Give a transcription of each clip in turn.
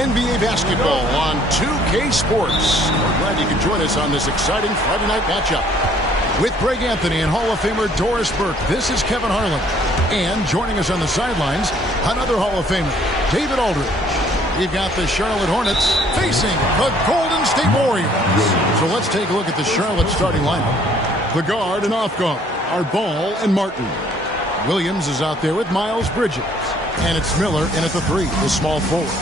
NBA basketball on 2K Sports. We're glad you can join us on this exciting Friday night matchup. With Greg Anthony and Hall of Famer Doris Burke, this is Kevin Harlan. And joining us on the sidelines, another Hall of Famer, David Aldridge. We've got the Charlotte Hornets facing the Golden State Warriors. So let's take a look at the Charlotte starting lineup. The guard and off guard are Ball and Martin. Williams is out there with Miles Bridges. And it's Miller in at the 3, the small forward.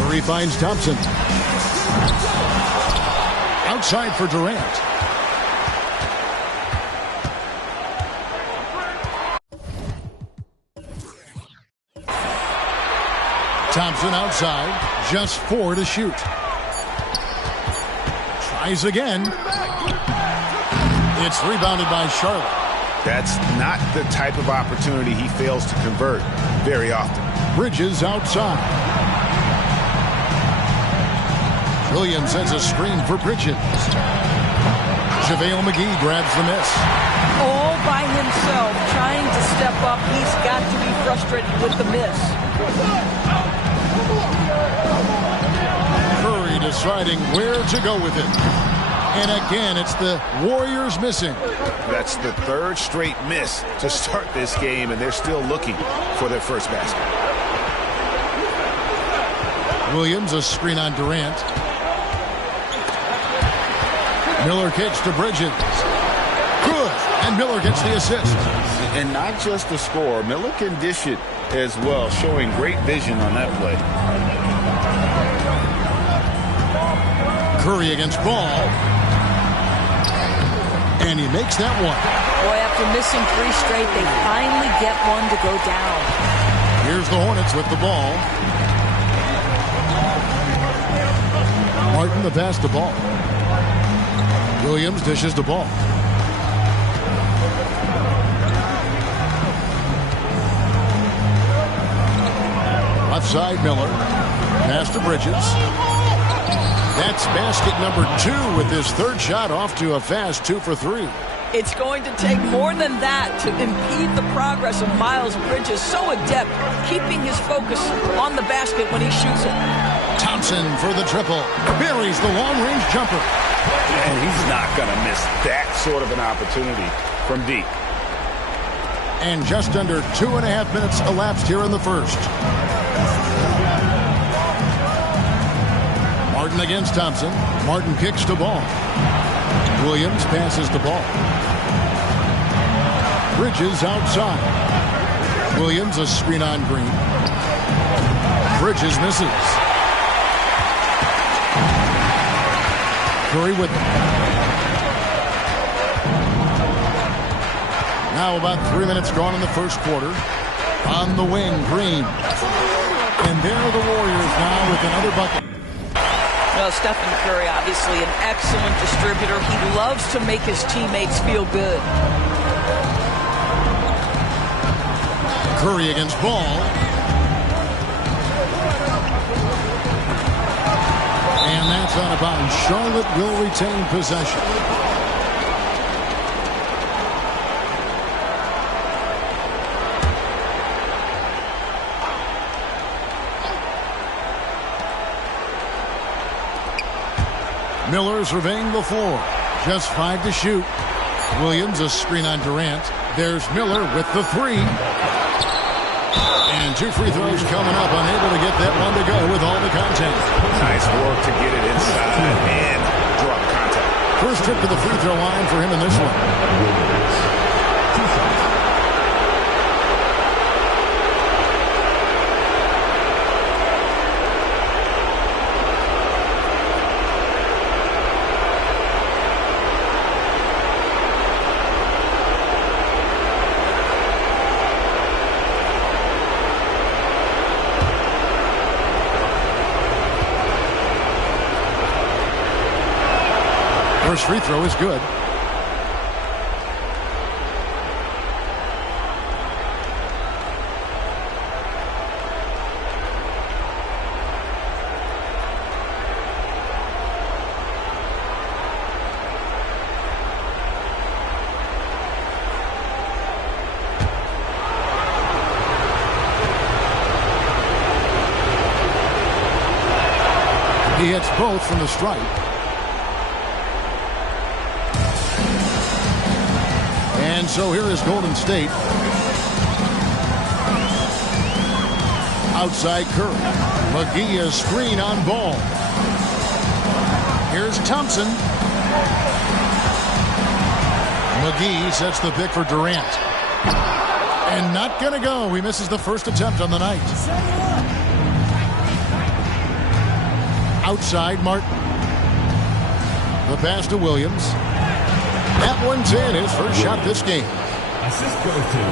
Murray finds Thompson. Outside for Durant. Thompson outside, just 4 to shoot. Tries again. It's rebounded by Charlotte. That's not the type of opportunity he fails to convert very often. Bridges outside. Williams sends a screen for Bridges. JaVale McGee grabs the miss. All by himself, trying to step up. He's got to be frustrated with the miss. Curry deciding where to go with it. And again, it's the Warriors missing. That's the 3rd straight miss to start this game, and they're still looking for their first basket. Williams, a screen on Durant. Miller kicks to Bridges. Good. And Miller gets the assist. And not just the score. Miller can dish it as well, showing great vision on that play. Curry against Ball. And he makes that one. Boy, after missing 3 straight, they finally get one to go down. Here's the Hornets with the ball. Martin the pass to Ball. Williams dishes the ball. Left side, Miller. Pass to Bridges. That's basket number 2 with his 3rd shot off to a fast 2 for 3. It's going to take more than that to impede the progress of Miles Bridges. So adept, keeping his focus on the basket when he shoots it. Thompson for the triple. Buries the long-range jumper. And he's not going to miss that sort of an opportunity from deep. And just under 2.5 minutes elapsed here in the first. Martin against Thompson. Martin kicks to Ball. Williams passes the ball. Bridges outside. Williams a screen on Green. Bridges misses. Curry with it. Now about 3 minutes gone in the first quarter. On the wing, Green. And there are the Warriors now with another bucket. Well, Stephen Curry, obviously an excellent distributor. He loves to make his teammates feel good. Curry against Ball. And that's out of bounds. Charlotte will retain possession. Miller surveying the floor. Just 5 to shoot. Williams a screen on Durant. There's Miller with the 3. And 2 free throws coming up. Unable to get that one to go with all the contact. Nice work to get it inside and draw the contact. First trip to the free throw line for him in this one. First free throw is good. He hits both from the stripe. And so here is Golden State. Outside Curry. McGee a screen on Ball. Here's Thompson. McGee sets the pick for Durant. And not going to go. He misses the first attempt on the night. Outside Martin. The pass to Williams. That one's in. His first shot this game. Assist goes to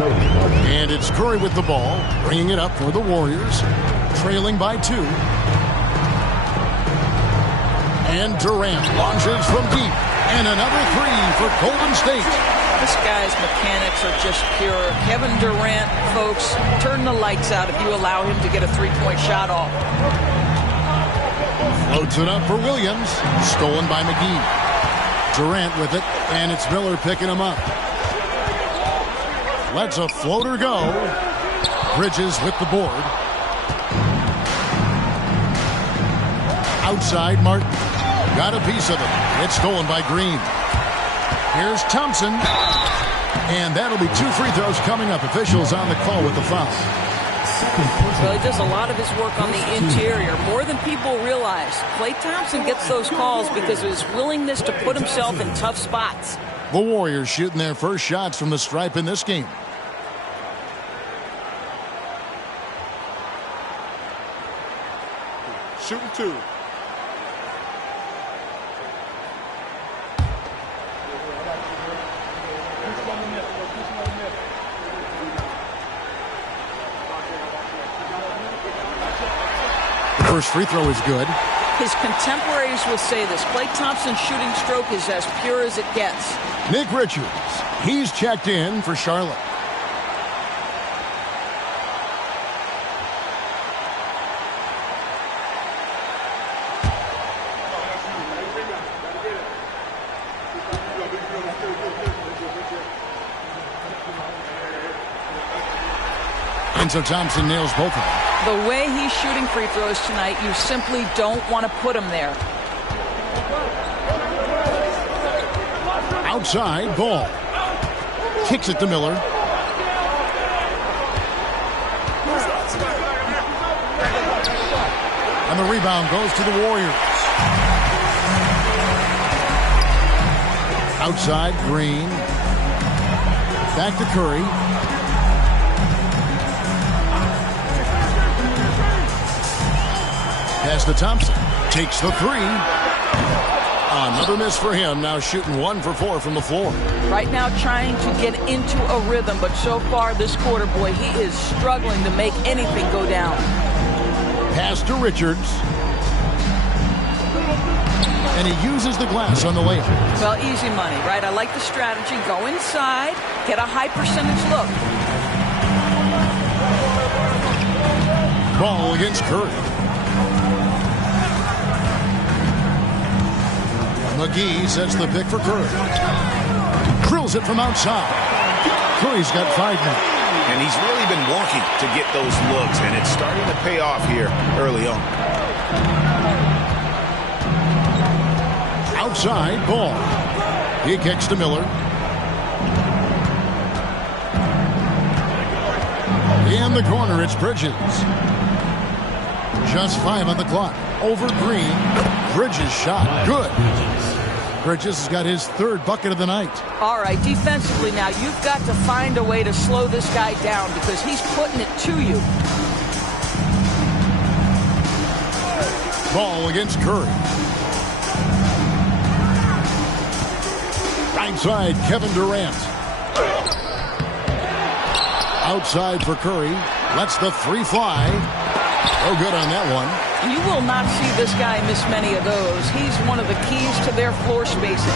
Cody. And it's Curry with the ball, bringing it up for the Warriors, trailing by 2. And Durant launches from deep. And another 3 for Golden State. This guy's mechanics are just pure. Kevin Durant, folks, turn the lights out if you allow him to get a 3-point shot off. Floats it up for Williams. Stolen by McGee. Durant with it, and it's Miller picking him up. Lets a floater go. Bridges with the board. Outside Martin. Got a piece of it. It's stolen by Green. Here's Thompson. And that'll be 2 free throws coming up. Officials on the call with the foul. Well, he does a lot of his work on the interior, more than people realize. Klay Thompson gets those calls because of his willingness to put himself in tough spots. The Warriors shooting their first shots from the stripe in this game. Shooting 2. First free throw is good. His contemporaries will say this. Klay Thompson's shooting stroke is as pure as it gets. Nick Richards. He's checked in for Charlotte. And so Thompson nails both of them. The way he's shooting free throws tonight, you simply don't want to put him there. Outside, Ball. Kicks it to Miller. And the rebound goes to the Warriors. Outside, Green. Back to Curry. Pass to Thompson. Takes the 3. Another miss for him. Now shooting 1 for 4 from the floor. Right now trying to get into a rhythm, but so far this quarter, boy, he is struggling to make anything go down. Pass to Richards. And he uses the glass on the layup. Well, easy money, right? I like the strategy. Go inside, get a high percentage look. Ball against Curry. McGee sets the pick for Curry. Drills it from outside. Curry's got 5 men. And he's really been working to get those looks, and it's starting to pay off here early on. Outside, Ball. He kicks to Miller. In the corner, it's Bridges. Just 5 on the clock. Over Green. Bridges shot. Good. Bridges has got his 3rd bucket of the night. All right, defensively now, you've got to find a way to slow this guy down because he's putting it to you. Ball against Curry. Right side, Kevin Durant. Outside for Curry. Lets the 3 fly. Oh, good on that one. You will not see this guy miss many of those. He's one of the keys to their floor spacing.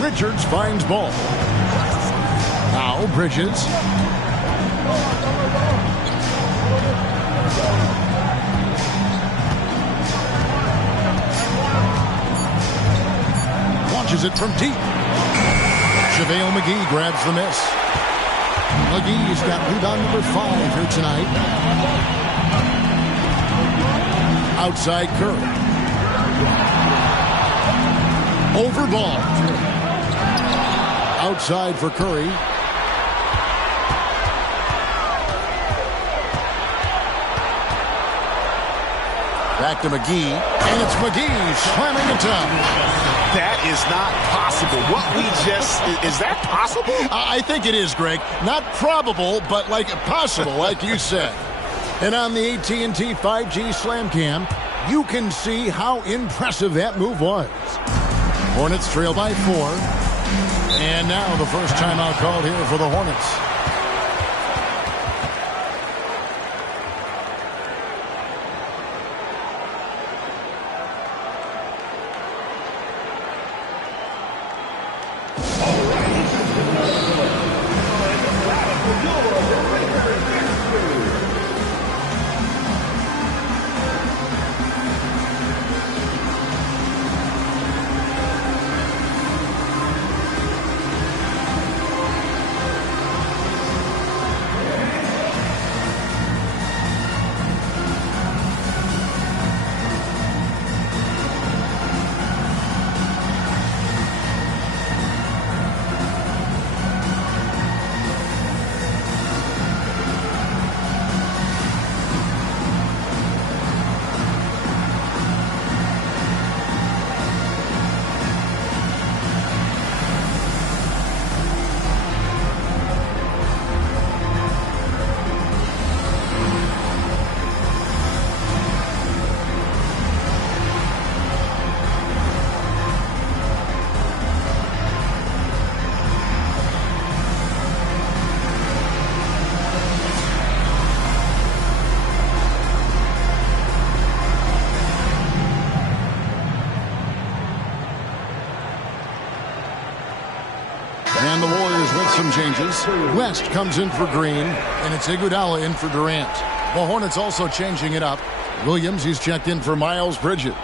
Richards finds Ball. Now Bridges. Launches it from deep. JaVale McGee grabs the miss. McGee's got rebound number 5 here tonight. Outside Curry. Over ball. Outside for Curry. Back to McGee. And it's McGee slamming it down. That is not possible. What we just... Is that possible? I think it is, Greg. Not probable, but like possible, like you said. And on the AT&T 5G Slam Cam, you can see how impressive that move was. Hornets trail by 4. And now the first timeout called here for the Hornets. And the Warriors with some changes. West comes in for Green, and it's Iguodala in for Durant. The Hornets also changing it up. Williams, he's checked in for Miles Bridges.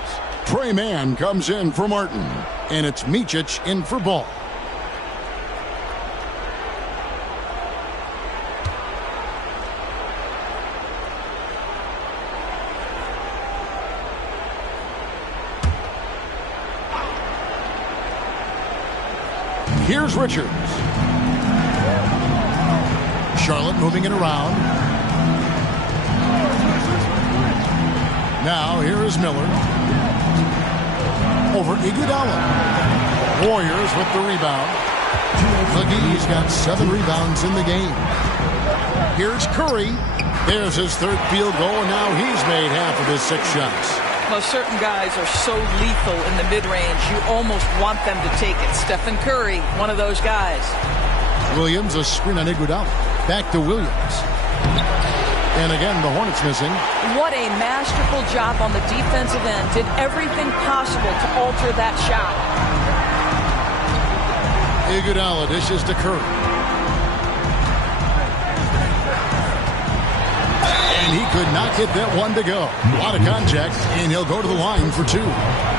Trey Mann comes in for Martin, and it's Micic in for Ball. Here's Richards. Charlotte moving it around. Now here is Miller. Over Iguodala. Warriors with the rebound. McGee's got 7 rebounds in the game. Here's Curry. There's his 3rd field goal, and now he's made half of his 6 shots. Well, certain guys are so lethal in the mid-range, you almost want them to take it. Stephen Curry, one of those guys. Williams, a screen on Iguodala. Back to Williams. And again, the Hornets missing. What a masterful job on the defensive end. Did everything possible to alter that shot. Iguodala dishes to Curry. And he could not get that one to go. A lot of contact, and he'll go to the line for 2.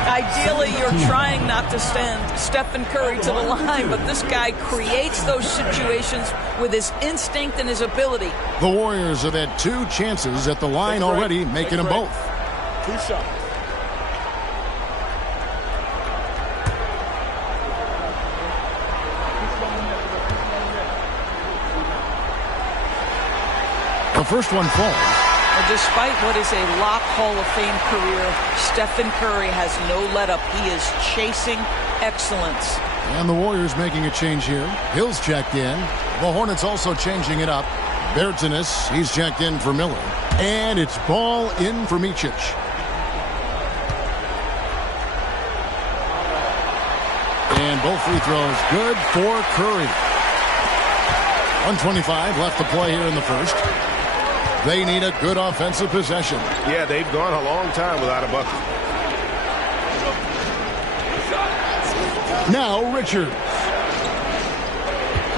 Ideally, you're trying not to send Stephen Curry to the line, but this guy creates those situations with his instinct and his ability. The Warriors have had 2 chances at the line already, making them both. 2 shots. The first one falls. Despite what is a lock Hall of Fame career, Stephen Curry has no let-up. He is chasing excellence. And the Warriors making a change here. Hill's checked in. The Hornets also changing it up. Bertanis, he's checked in for Miller. And it's Ball in for Micic. And both free throws good for Curry. 1:25 left to play here in the first. They need a good offensive possession. Yeah, they've gone a long time without a bucket. Now Richards.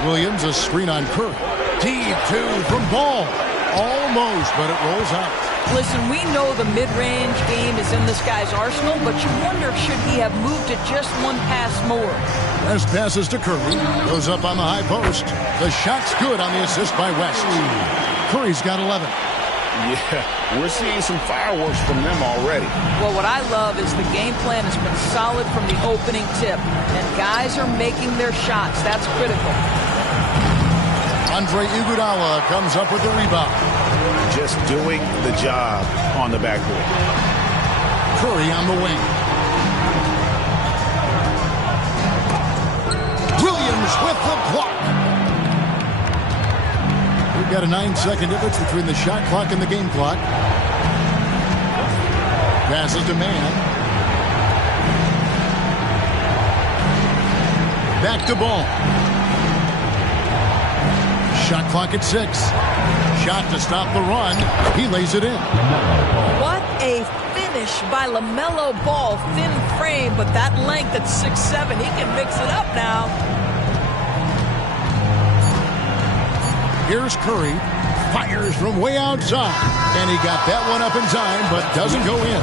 Williams, a screen on Curry. Deep 2 from Ball. Almost, but it rolls out. Listen, we know the mid-range game is in this guy's arsenal, but you wonder, should he have moved it just one pass more? West passes to Curry. Goes up on the high post. The shot's good on the assist by West. Curry's got 11. Yeah, we're seeing some fireworks from them already. Well, what I love is the game plan has been solid from the opening tip, and guys are making their shots. That's critical. Andre Iguodala comes up with the rebound. Just doing the job on the backboard. Curry on the wing. Williams with the block. We've got a 9-second difference between the shot clock and the game clock. Passes to Mann. Back to Ball. Shot clock at 6. Shot to stop the run. He lays it in. What a finish by LaMelo Ball. Thin frame, but that length at 6'7", he can mix it up now. Here's Curry. Fires from way outside. And he got that one up in time, but doesn't go in.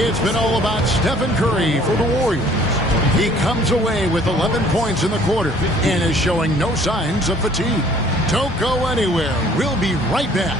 It's been all about Stephen Curry for the Warriors. He comes away with 11 points in the quarter and is showing no signs of fatigue. Don't go anywhere. We'll be right back.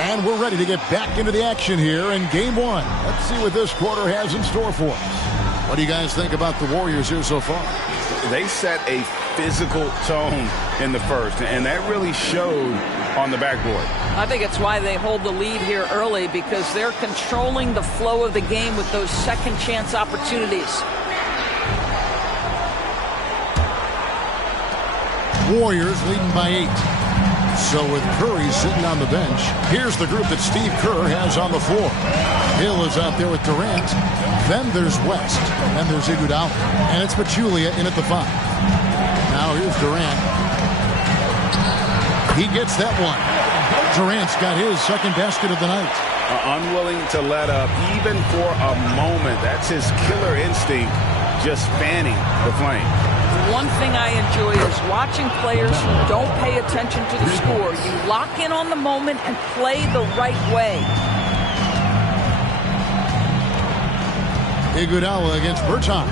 And we're ready to get back into the action here in Game 1. Let's see what this quarter has in store for us. What do you guys think about the Warriors here so far? They set a physical tone in the first, and that really showed on the backboard. I think it's why they hold the lead here early, because they're controlling the flow of the game with those second chance opportunities. Warriors leading by 8. So with Curry sitting on the bench, here's the group that Steve Kerr has on the floor. Hill is out there with Durant. Then there's West. Then there's Iguodala. And it's Pachulia in at the 5. Now here's Durant. He gets that one. Durant's got his second basket of the night. Unwilling to let up even for a moment. That's his killer instinct, just fanning the flame. One thing I enjoy is watching players who don't pay attention to the score. You lock in on the moment and play the right way. Iguodala against Bertans.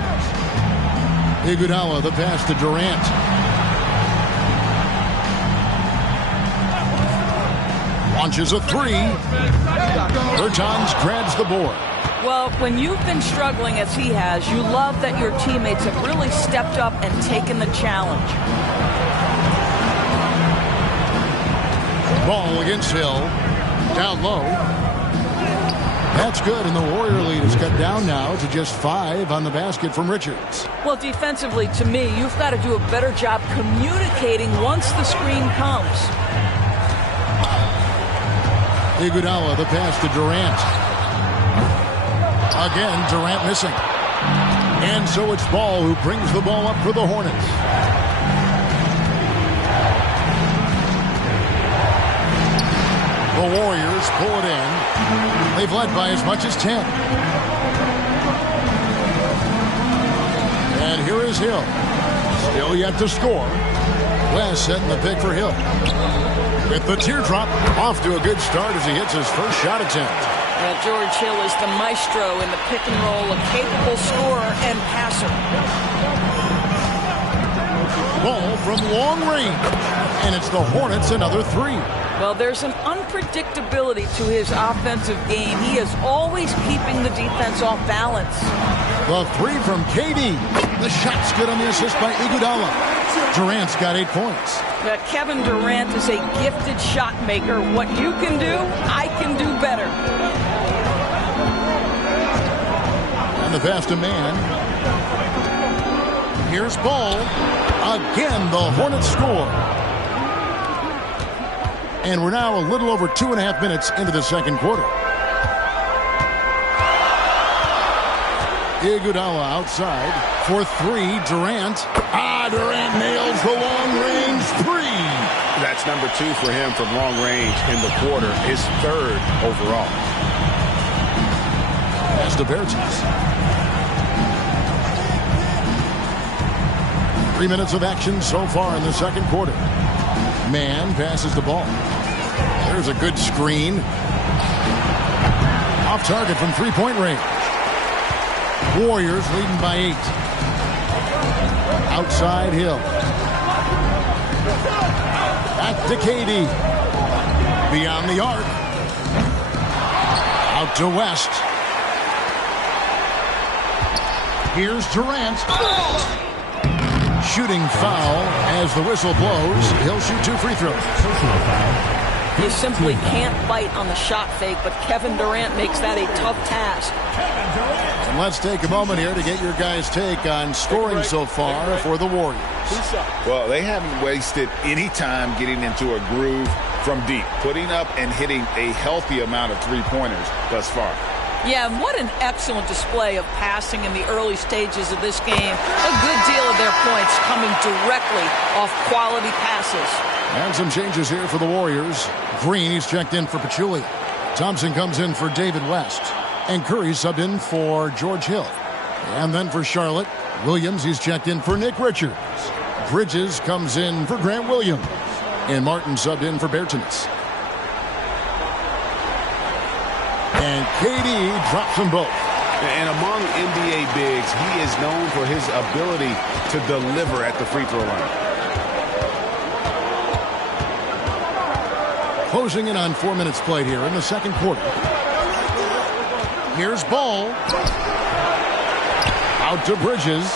Iguodala, the pass to Durant. Launches a 3. Bertans grabs the board. Well, when you've been struggling as he has, you love that your teammates have really stepped up and taken the challenge. Ball against Hill. Down low. That's good, and the Warrior lead is cut down now to just 5 on the basket from Richards. Well, defensively, to me, you've got to do a better job communicating once the screen comes. Iguodala, the pass to Durant. Again, Durant missing. And so it's Ball who brings the ball up for the Hornets. The Warriors pull it in. They've led by as much as 10. And here is Hill. Still yet to score. West setting the pick for Hill. With the teardrop, off to a good start as he hits his first shot attempt. George Hill is the maestro in the pick and roll, a capable scorer and passer. Ball from long range, and it's the Hornets another 3. Well, there's an unpredictability to his offensive game. He is always keeping the defense off balance. The 3 from KD. The shot's good on the assist by Iguodala. Durant's got 8 points. Kevin Durant is a gifted shot maker. What you can do, I can do better. And the pass to Mann. Here's Ball. Again, the Hornets score. And we're now a little over 2.5 minutes into the second quarter. Iguodala outside for three. Durant. Durant nails the long-range three. That's number 2 for him from long range in the quarter. His 3rd overall. As to Bertans. 3 minutes of action so far in the second quarter. Man passes the ball. There's a good screen. Off target from three-point range. Warriors leading by 8. Outside Hill. Back to KD. Beyond the arc. Out to West. Here's Durant. Shooting foul as the whistle blows. He'll shoot 2 free throws. You simply can't bite on the shot fake, but Kevin Durant makes that a tough task. And let's take a moment here to get your guys' take on scoring so far for the Warriors. Well, they haven't wasted any time getting into a groove from deep, putting up and hitting a healthy amount of three-pointers thus far. Yeah, and what an excellent display of passing in the early stages of this game. A good deal of their points coming directly off quality passes. And some changes here for the Warriors. Green, he's checked in for Pachulia. Thompson comes in for David West. And Curry subbed in for George Hill. And then for Charlotte, Williams, he's checked in for Nick Richards. Bridges comes in for Grant Williams. And Martin subbed in for Bertans. And KD drops them both. And among NBA bigs, he is known for his ability to deliver at the free throw line. Closing in on 4 minutes played here in the second quarter. Here's Ball. Out to Bridges.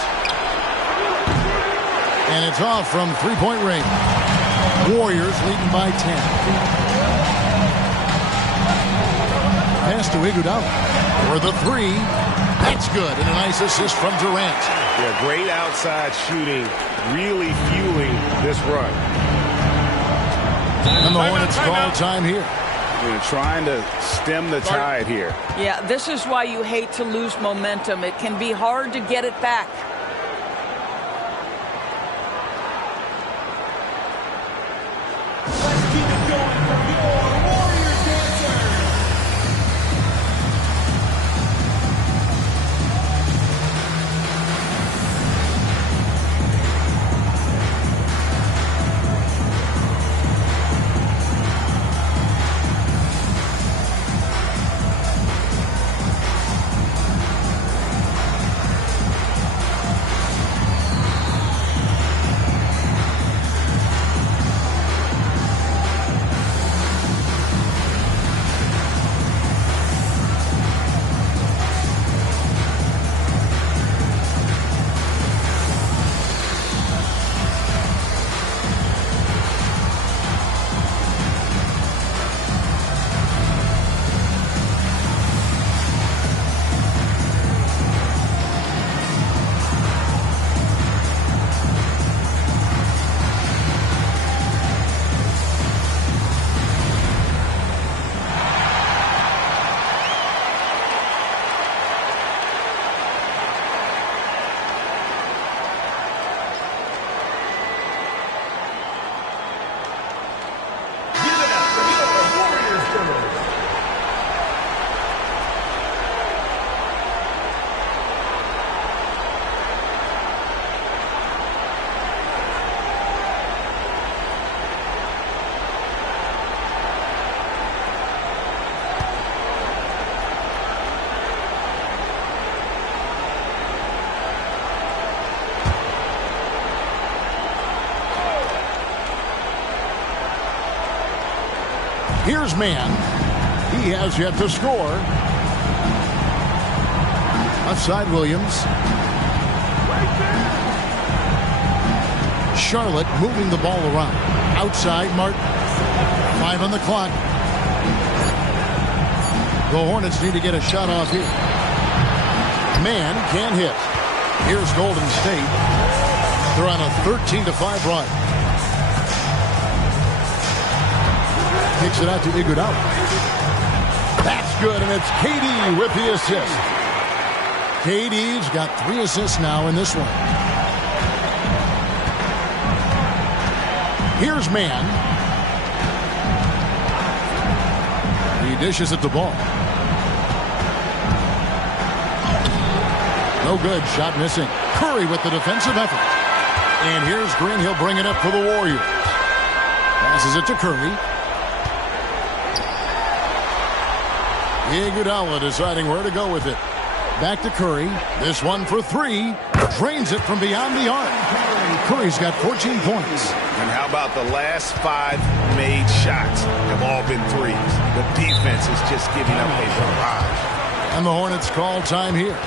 And it's off from three-point range. Warriors leading by 10. Pass to Iguodala for the three. That's good. And a nice assist from Durant. Yeah, great outside shooting, really fueling this run. And the Hornets call time here. They're trying to stem the tide here. Yeah, this is why you hate to lose momentum. It can be hard to get it back. Let's keep it going for your Warriors dancers. Here's Man. He has yet to score. Outside Williams. Charlotte moving the ball around. Outside Martin. 5 on the clock. The Hornets need to get a shot off here. Man can't hit. Here's Golden State. They're on a 13-5 run. Kicks it out to Iguodala. That's good, and it's KD with the assist. KD's got 3 assists now in this one. Here's Mann. He dishes it to Ball. No good. Shot missing. Curry with the defensive effort. And here's Green. He'll bring it up for the Warriors. Passes it to Curry. Iguodala deciding where to go with it. Back to Curry. This one for 3. Drains it from beyond the arc. Curry's got 14 points. And how about the last 5 made shots have all been threes? The defense is just giving up a barrage. And the Hornets call time here.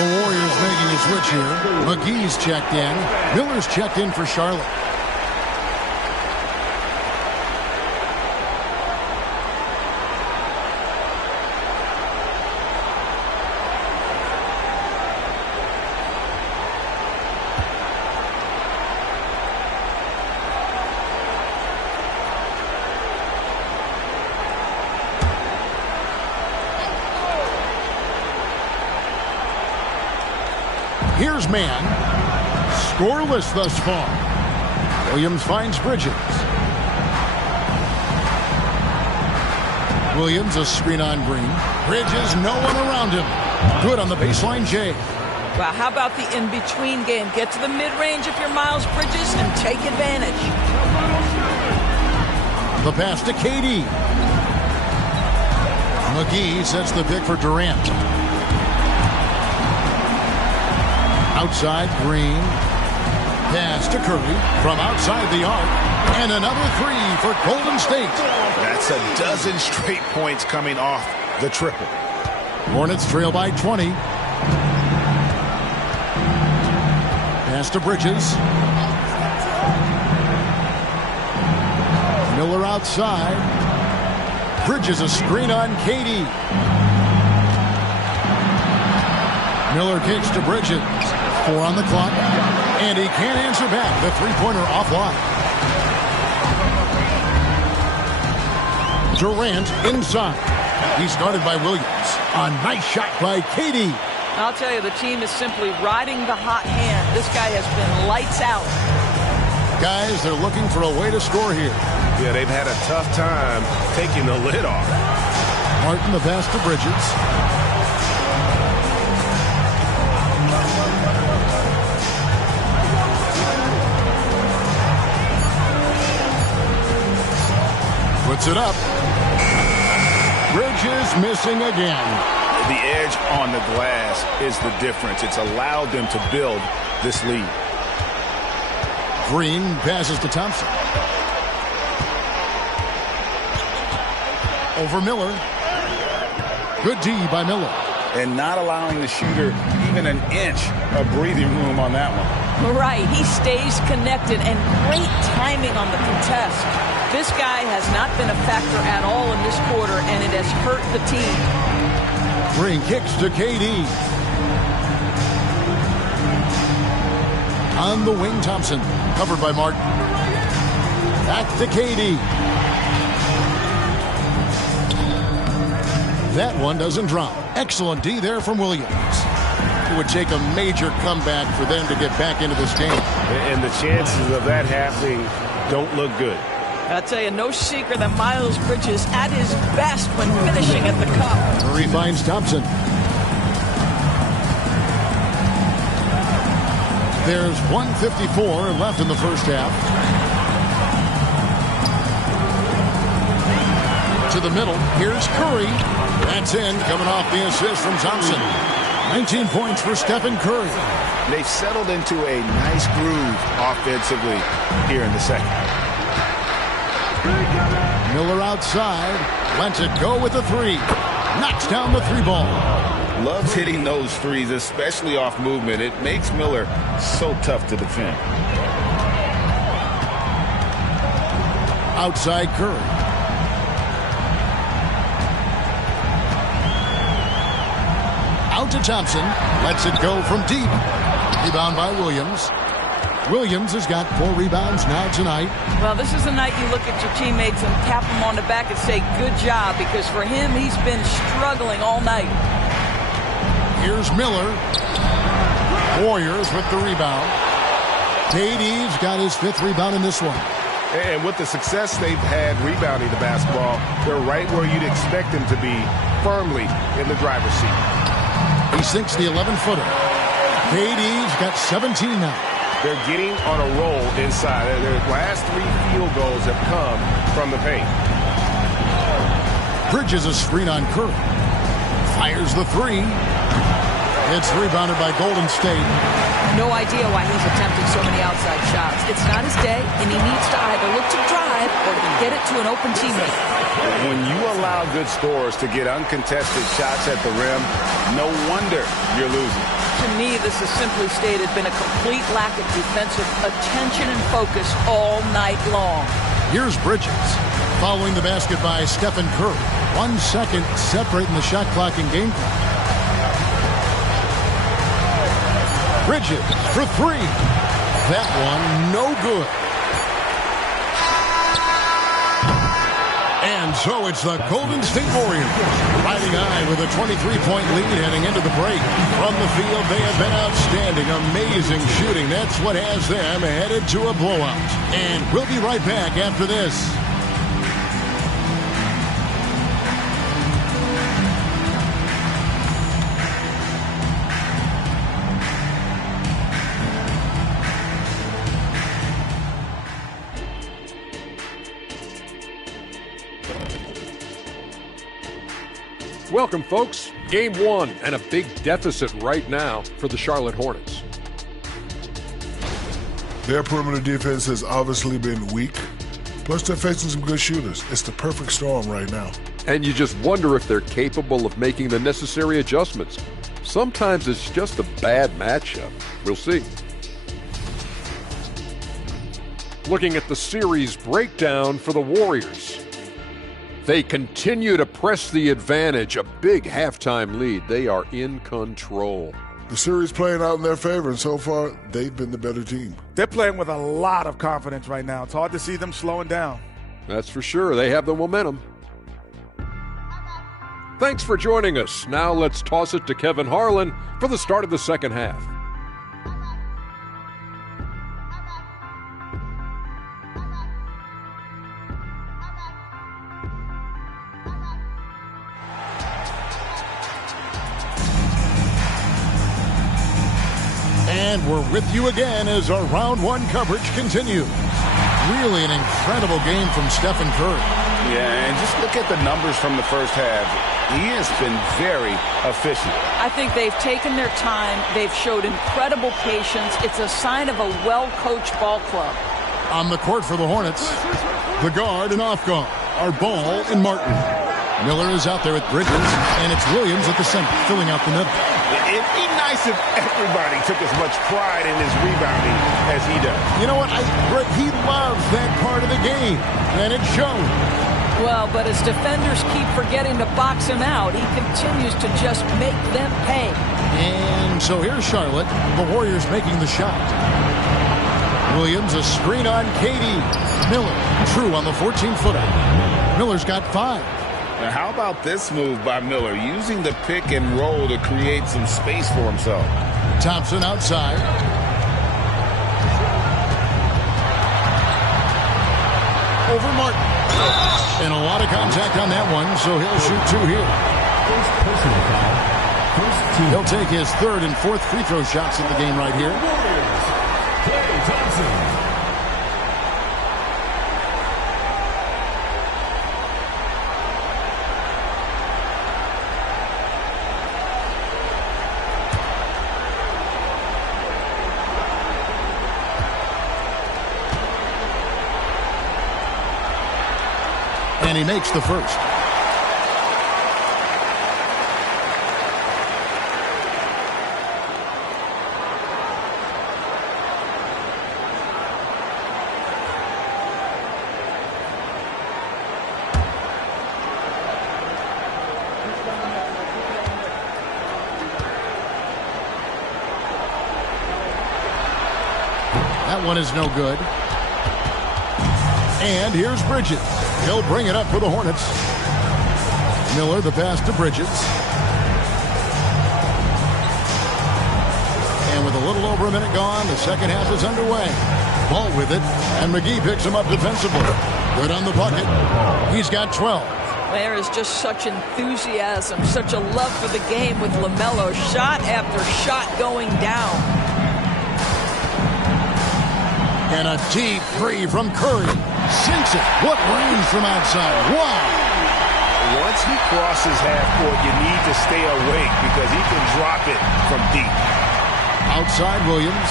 The Warriors making a switch here. McGee's checked in. Miller's checked in for Charlotte. Here's Mann. Scoreless thus far. Williams finds Bridges. Williams a screen on Green. Bridges, no one around him. Good on the baseline, Jay. Well, how about the in-between game? Get to the mid-range if you're Miles Bridges and take advantage. The pass to KD. McGee sets the pick for Durant. Outside, Green. Pass to Curry from outside the arc. And another 3 for Golden State. That's a dozen straight points coming off the triple. Hornets trail by 20. Pass to Bridges. Miller outside. Bridges a screen on KD. Miller kicks to Bridges. 4 on the clock. And he can't answer back. The three-pointer offline. Durant inside. He's guarded by Williams. A nice shot by KD. I'll tell you, the team is simply riding the hot hand. This guy has been lights out. Guys, they're looking for a way to score here. Yeah, they've had a tough time taking the lid off. Martin the pass to Bridges. Puts it up. Bridges missing again. The edge on the glass is the difference. It's allowed them to build this lead. Green passes to Thompson. Over Miller. Good D by Miller. And not allowing the shooter even an inch of breathing room on that one. Right, he stays connected, and great timing on the contest. This guy has not been a factor at all in this quarter, and it has hurt the team. Green kicks to KD. On the wing, Thompson. Covered by Martin. Back to KD. That one doesn't drop. Excellent D there from Williams. It would take a major comeback for them to get back into this game. And the chances of that happening don't look good. I'll tell you, no secret that Miles Bridges at his best when finishing at the cup. Murray finds Thompson. There's 1:54 left in the first half. To the middle. Here's Curry. That's in, coming off the assist from Thompson. 19 points for Stephen Curry. They've settled into a nice groove offensively here in the second. Miller outside. Lets it go with the three. Knocks down the three ball. Loves hitting those threes, especially off movement. It makes Miller so tough to defend. Outside Curry. Out to Thompson. Lets it go from deep. Rebound by Williams. Williams has got 4 rebounds now tonight. Well, this is the night you look at your teammates and tap them on the back and say, good job, because for him, he's been struggling all night. Here's Miller. Warriors with the rebound. KD's got his 5th rebound in this one. And with the success they've had rebounding the basketball, they're right where you'd expect them to be, firmly in the driver's seat. He sinks the 11-footer. KD's got 17 now. They're getting on a roll inside. Their last 3 field goals have come from the paint. Bridges a screen on Curry. Fires the 3. It's rebounded by Golden State. No idea why he's attempting so many outside shots. It's not his day, and he needs to either look to drive or to get it to an open teammate. When you allow good scorers to get uncontested shots at the rim, no wonder you're losing. To me, this has simply stated been a complete lack of defensive attention and focus all night long. Here's Bridges. Following the basket by Stephen Curry. 1 second separating the shot clock and game clock. Bridges for 3. That one no good. And so it's the Golden State Warriors riding high with a 23-point lead heading into the break. From the field, they have been outstanding. Amazing shooting. That's what has them headed to a blowout. And we'll be right back after this. Welcome, folks. Game 1 and a big deficit right now for the Charlotte Hornets. Their perimeter defense has obviously been weak. Plus, they're facing some good shooters. It's the perfect storm right now. And you just wonder if they're capable of making the necessary adjustments. Sometimes it's just a bad matchup. We'll see. Looking at the series breakdown for the Warriors. They continue to press the advantage, a big halftime lead. They are in control. The series playing out in their favor, and so far, they've been the better team. They're playing with a lot of confidence right now. It's hard to see them slowing down. That's for sure. They have the momentum. Thanks for joining us. Now let's toss it to Kevin Harlan for the start of the second half. And we're with you again as our round 1 coverage continues. Really an incredible game from Stephen Curry. Yeah, and just look at the numbers from the first half. He has been very efficient. I think they've taken their time. They've showed incredible patience. It's a sign of a well-coached ball club. On the court for the Hornets, the guard and off guard are Ball and Martin. Miller is out there with Bridges, and it's Williams at the center, filling out the middle. It'd be nice if everybody took as much pride in his rebounding as he does. You know what? He loves that part of the game, and it shows. Well, but as defenders keep forgetting to box him out, he continues to just make them pay. And so here's Charlotte. The Warriors making the shot. Williams, a screen on Katie. Miller, true on the 14-footer. Miller's got 5. Now, how about this move by Miller, using the pick and roll to create some space for himself? Thompson outside. Over Martin. And a lot of contact on that one, so he'll shoot 2 here. He'll take his 3rd and 4th free throw shots in the game right here. And he makes the first. That one is no good. And here's Bridges. He'll bring it up for the Hornets. Miller, the pass to Bridges. And with a little over a minute gone, the second half is underway. Ball with it, and McGee picks him up defensively. Good on the bucket. He's got 12. There is just such enthusiasm, such a love for the game with LaMelo. Shot after shot going down. And a deep 3 from Curry. Sinks it. What range from outside. Wow. Once he crosses half court, you need to stay awake because he can drop it from deep. Outside Williams.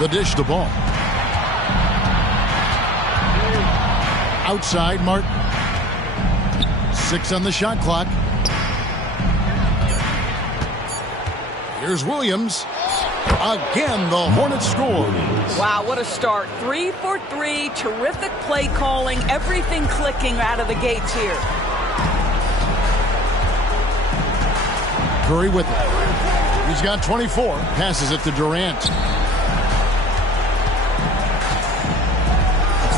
The dish to ball. Outside Martin. 6 on the shot clock. Here's Williams. Again, the Hornets score. Wow, what a start. 3 for 3. Terrific play calling. Everything clicking out of the gates here. Curry with it. He's got 24. Passes it to Durant.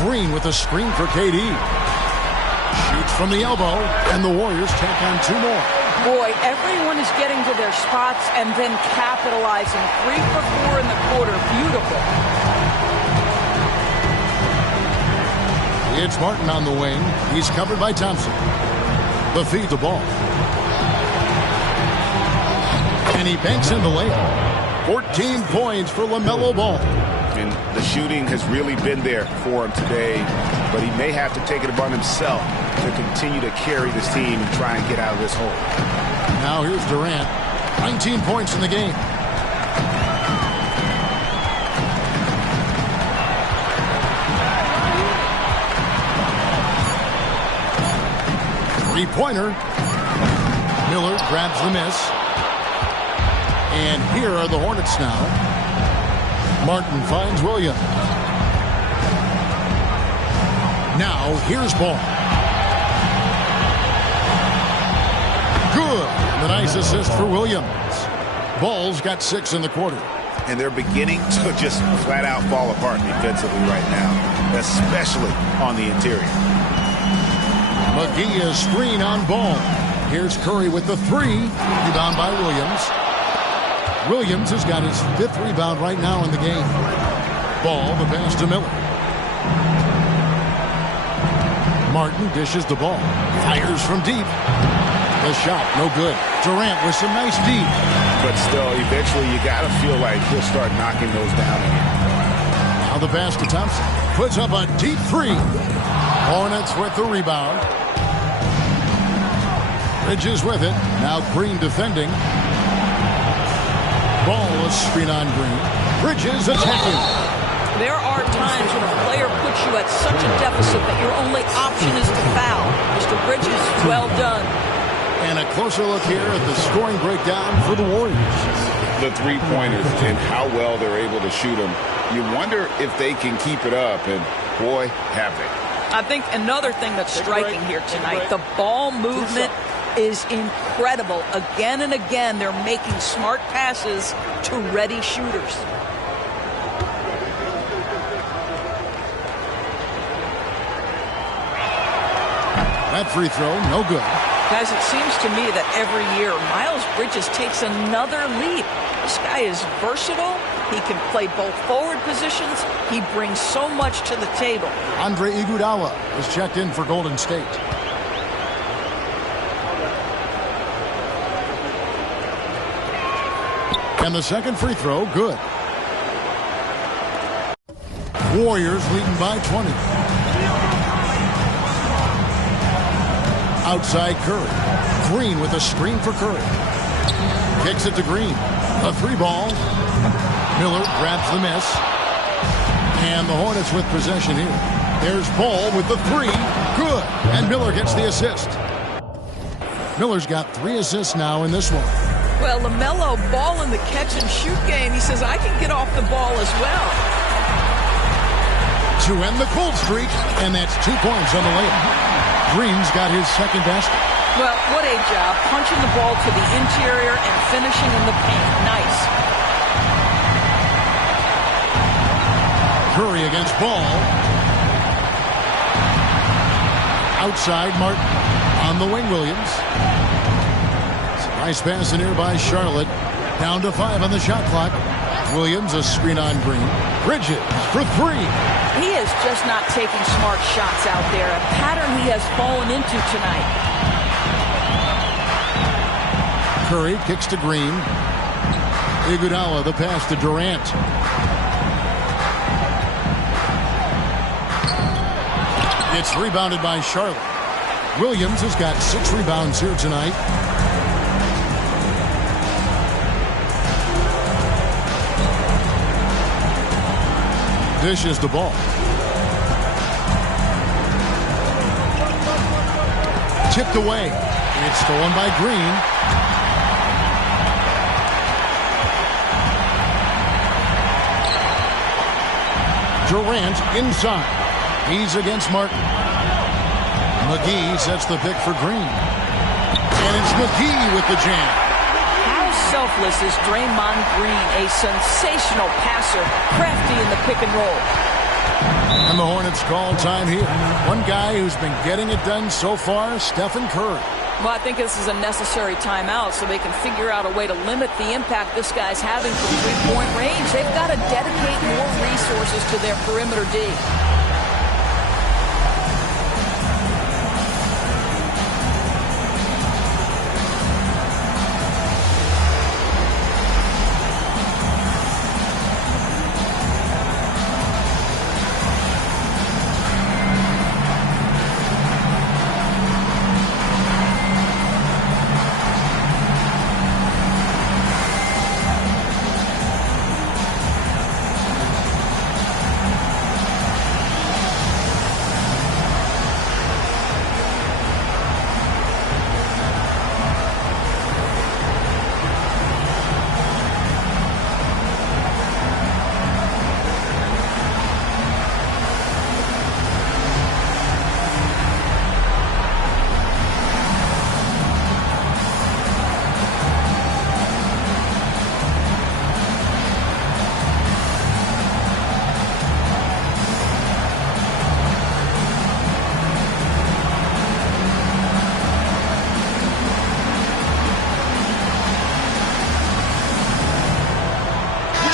Green with a screen for KD. Shoots from the elbow, and the Warriors take on 2 more. Boy, everyone is getting to their spots and then capitalizing. 3 for 4 in the quarter. Beautiful. It's Martin on the wing. He's covered by Thompson. The feed the ball. And he banks in the layup. 14 points for LaMelo Ball. And the shooting has really been there for him today, but he may have to take it upon himself to continue to carry this team and try and get out of this hole. Now here's Durant. 19 points in the game. Three-pointer. Miller grabs the miss. And here are the Hornets now. Martin finds Williams. Now here's Ball. Good. The nice assist for Williams. Ball's got 6 in the quarter. And they're beginning to just flat out fall apart defensively right now, especially on the interior. McGee is screen on Ball. Here's Curry with the 3. Rebound by Williams. Williams has got his 5th rebound right now in the game. Ball, the pass to Miller. Martin dishes the ball. Fires from deep. The shot, no good. Durant with some nice D. But still, eventually you got to feel like he'll start knocking those down again. Now the pass to Thompson. Puts up a deep 3. Hornets with the rebound. Bridges with it. Now Green defending. Ball is screen on Green. Bridges attacking. There are times when a player puts you at such a deficit that your only option is to foul. Mr. Bridges, well done. And a closer look here at the scoring breakdown for the Warriors. The the three-pointers and how well they're able to shoot them. You wonder if they can keep it up, and boy, have they. I think another thing that's striking here tonight, the ball movement is incredible. Again and again, they're making smart passes to ready shooters. That free throw, no good. Guys, it seems to me that every year, Miles Bridges takes another leap. This guy is versatile. He can play both forward positions. He brings so much to the table. Andre Iguodala is checked in for Golden State. And the second free throw, good. Warriors leading by 20. Outside Curry. Green with a screen for Curry. Kicks it to Green. A three ball. Miller grabs the miss. And the Hornets with possession here. There's Ball with the three. Good. And Miller gets the assist. Miller's got 3 assists now in this one. Well, LaMelo Ball in the catch-and-shoot game. He says, I can get off the ball as well. To end the cold streak. And that's 2 points on the layup. Green's got his second basket. Well, what a job. Punching the ball to the interior and finishing in the paint. Nice. Curry against Ball. Outside Martin. On the wing, Williams. It's a nice pass in here by Charlotte. Down to 5 on the shot clock. Williams, a screen on Green. Bridges for 3. He is just not taking smart shots out there. A pattern he has fallen into tonight. Curry kicks to Green. Iguodala, the pass to Durant. It's rebounded by Charlotte. Williams has got 6 rebounds here tonight. Dishes the ball. Tipped away. It's stolen by Green. Durant inside. He's against Martin. McGee sets the pick for Green. And it's McGee with the jam. How selfless is Draymond Green, a sensational passer, crafty in the pick and roll. And the Hornets call time here. One guy who's been getting it done so far, Stephen Curry. Well, I think this is a necessary timeout so they can figure out a way to limit the impact this guy's having from three-point range. They've got to dedicate more resources to their perimeter D.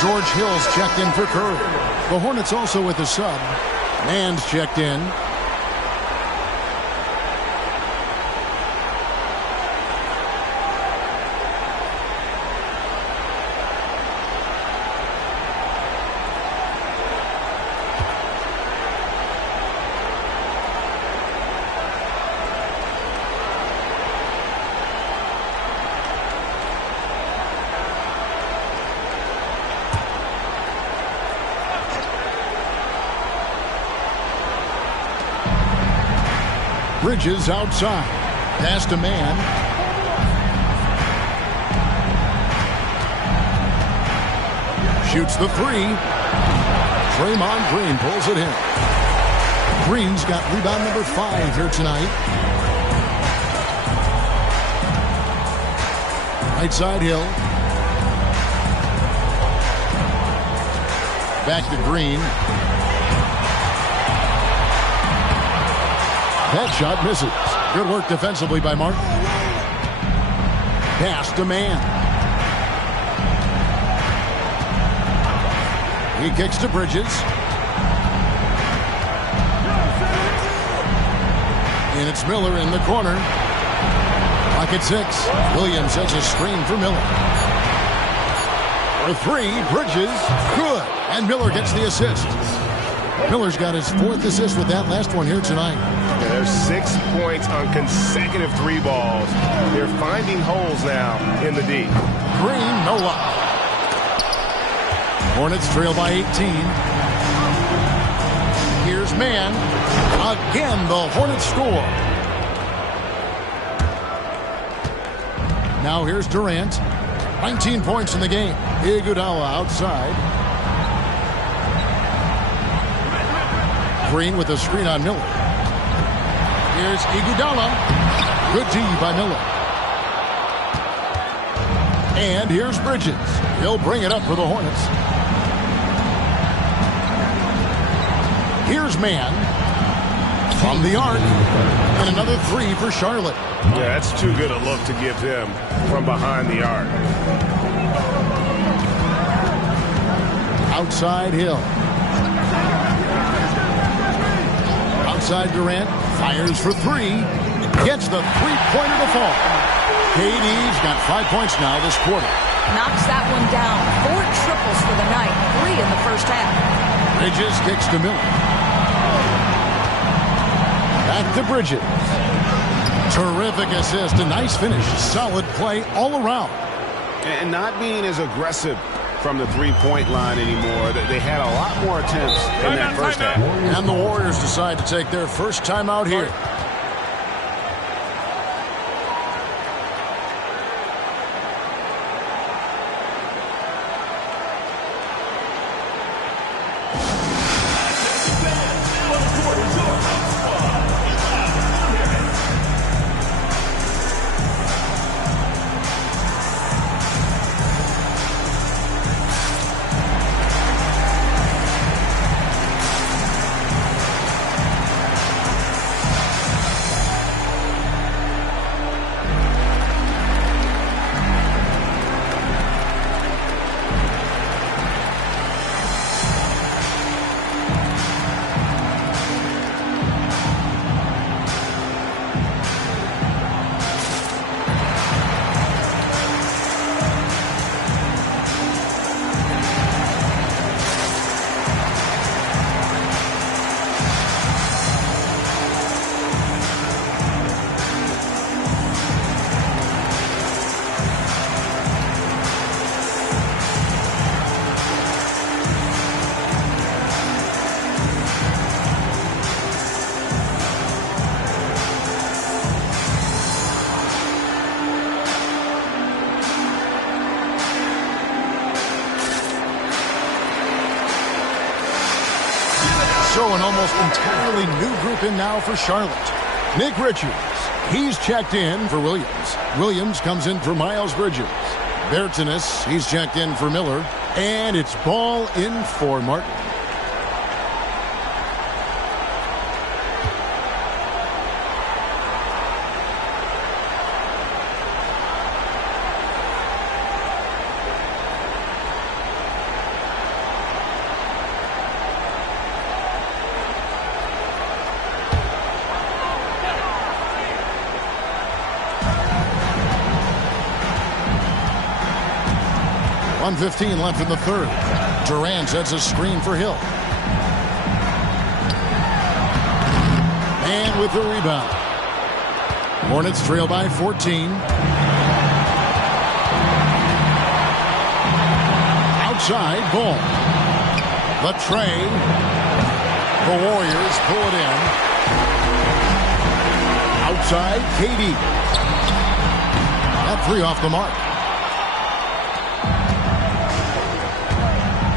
George Hill's checked in for Curry. The Hornets also with a sub. Mann's checked in. Bridges outside. Pass to Mann. Shoots the three. Draymond Green pulls it in. Green's got rebound number 5 here tonight. Right side Hill. Back to Green. That shot misses. Good work defensively by Martin. Pass to Mann. He kicks to Bridges. And it's Miller in the corner. Pocket 6. Williams sets a screen for Miller. For 3, Bridges. Good. And Miller gets the assist. Miller's got his 4th assist with that last one here tonight. Yeah, there's 6 points on consecutive 3 balls. They're finding holes now in the D. Green, no luck. Hornets trail by 18. Here's Mann. Again, the Hornets score. Now here's Durant. 19 points in the game. Iguodala outside. Green with a screen on Miller. Here's Iguodala. Good D by Miller. And here's Bridges. He'll bring it up for the Hornets. Here's Mann. From the arc. And another 3 for Charlotte. Yeah, that's too good a look to give him from behind the arc. Outside Hill. Outside Durant. Fires for 3. Gets the 3-pointer to fall. KD's got 5 points now this quarter. Knocks that one down. 4 triples for the night. 3 in the first half. Bridges kicks to Miller. Back to Bridges. Terrific assist. A nice finish. Solid play all around. And not being as aggressive from the 3-point line anymore. They had a lot more attempts in that first half. And the Warriors decide to take their first time out here. So an almost entirely new group in now for Charlotte. Nick Richards, he's checked in for Williams. Williams comes in for Miles Bridges. Bertanis, he's checked in for Miller. And it's ball in for Martin. .115 left in the third. Durant sets a screen for Hill. And with the rebound. Hornets trail by 14. Outside, ball. The tray. The Warriors pull it in. Outside, KD. That 3 off the mark.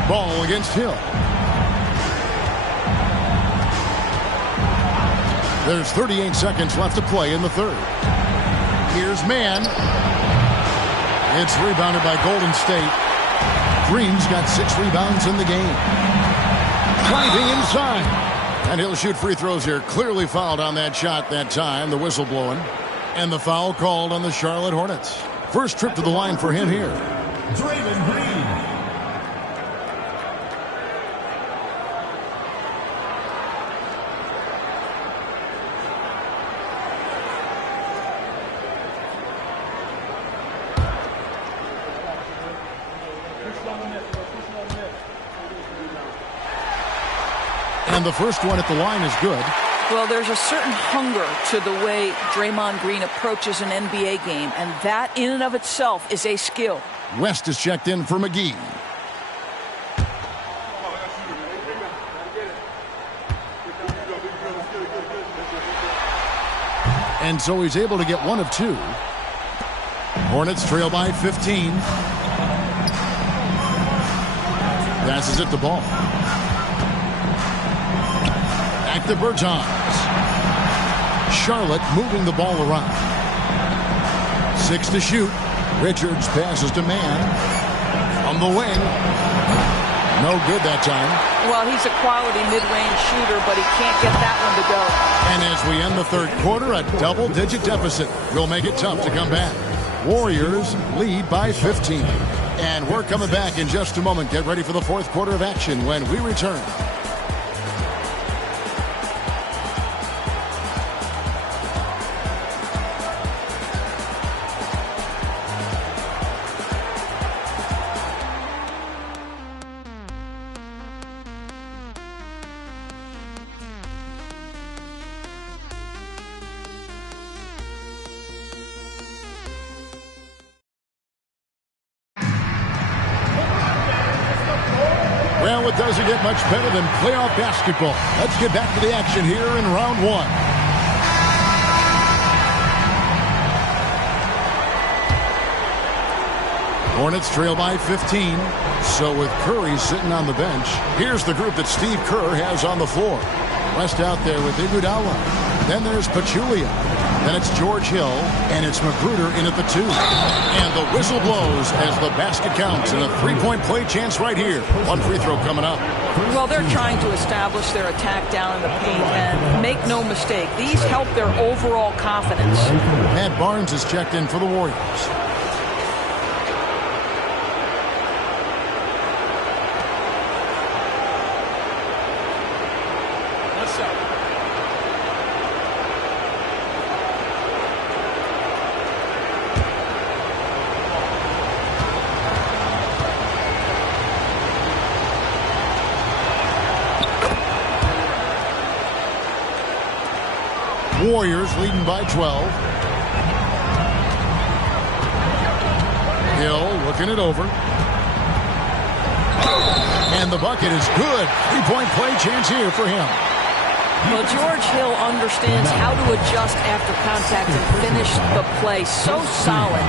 Ball against Hill. There's 38 seconds left to play in the third. Here's Mann. It's rebounded by Golden State. Green's got 6 rebounds in the game. Driving inside. And he'll shoot free throws here. Clearly fouled on that shot that time. The whistle blowing. And the foul called on the Charlotte Hornets. First trip to the line for him here. Draymond Green. And the first one at the line is good. Well, there's a certain hunger to the way Draymond Green approaches an NBA game, and that in and of itself is a skill. West is checked in for McGee. And so he's able to get 1 of 2. Hornets trail by 15. Passes it the ball. Back to Bertans. Charlotte moving the ball around. 6 to shoot. Richards passes to Mann. On the wing. No good that time. Well, he's a quality mid-range shooter, but he can't get that one to go. And as we end the third quarter, a double-digit deficit will make it tough to come back. Warriors lead by 15. And we're coming back in just a moment. Get ready for the fourth quarter of action when we return. Well, it doesn't get much better than playoff basketball. Let's get back to the action here in round 1. Hornets trail by 15. So with Curry sitting on the bench, here's the group that Steve Kerr has on the floor. West out there with Iguodala. Then there's Pachulia. Then it's George Hill, and it's Magruder in at the 2. And the whistle blows as the basket counts, and a 3-point play chance right here. 1 free throw coming up. Well, they're trying to establish their attack down in the paint, and make no mistake, these help their overall confidence. Matt Barnes is checked in for the Warriors. Warriors leading by 12. Hill looking it over. And the bucket is good. 3-point play chance here for him. Well, George Hill understands how to adjust after contact and finish the play. So solid.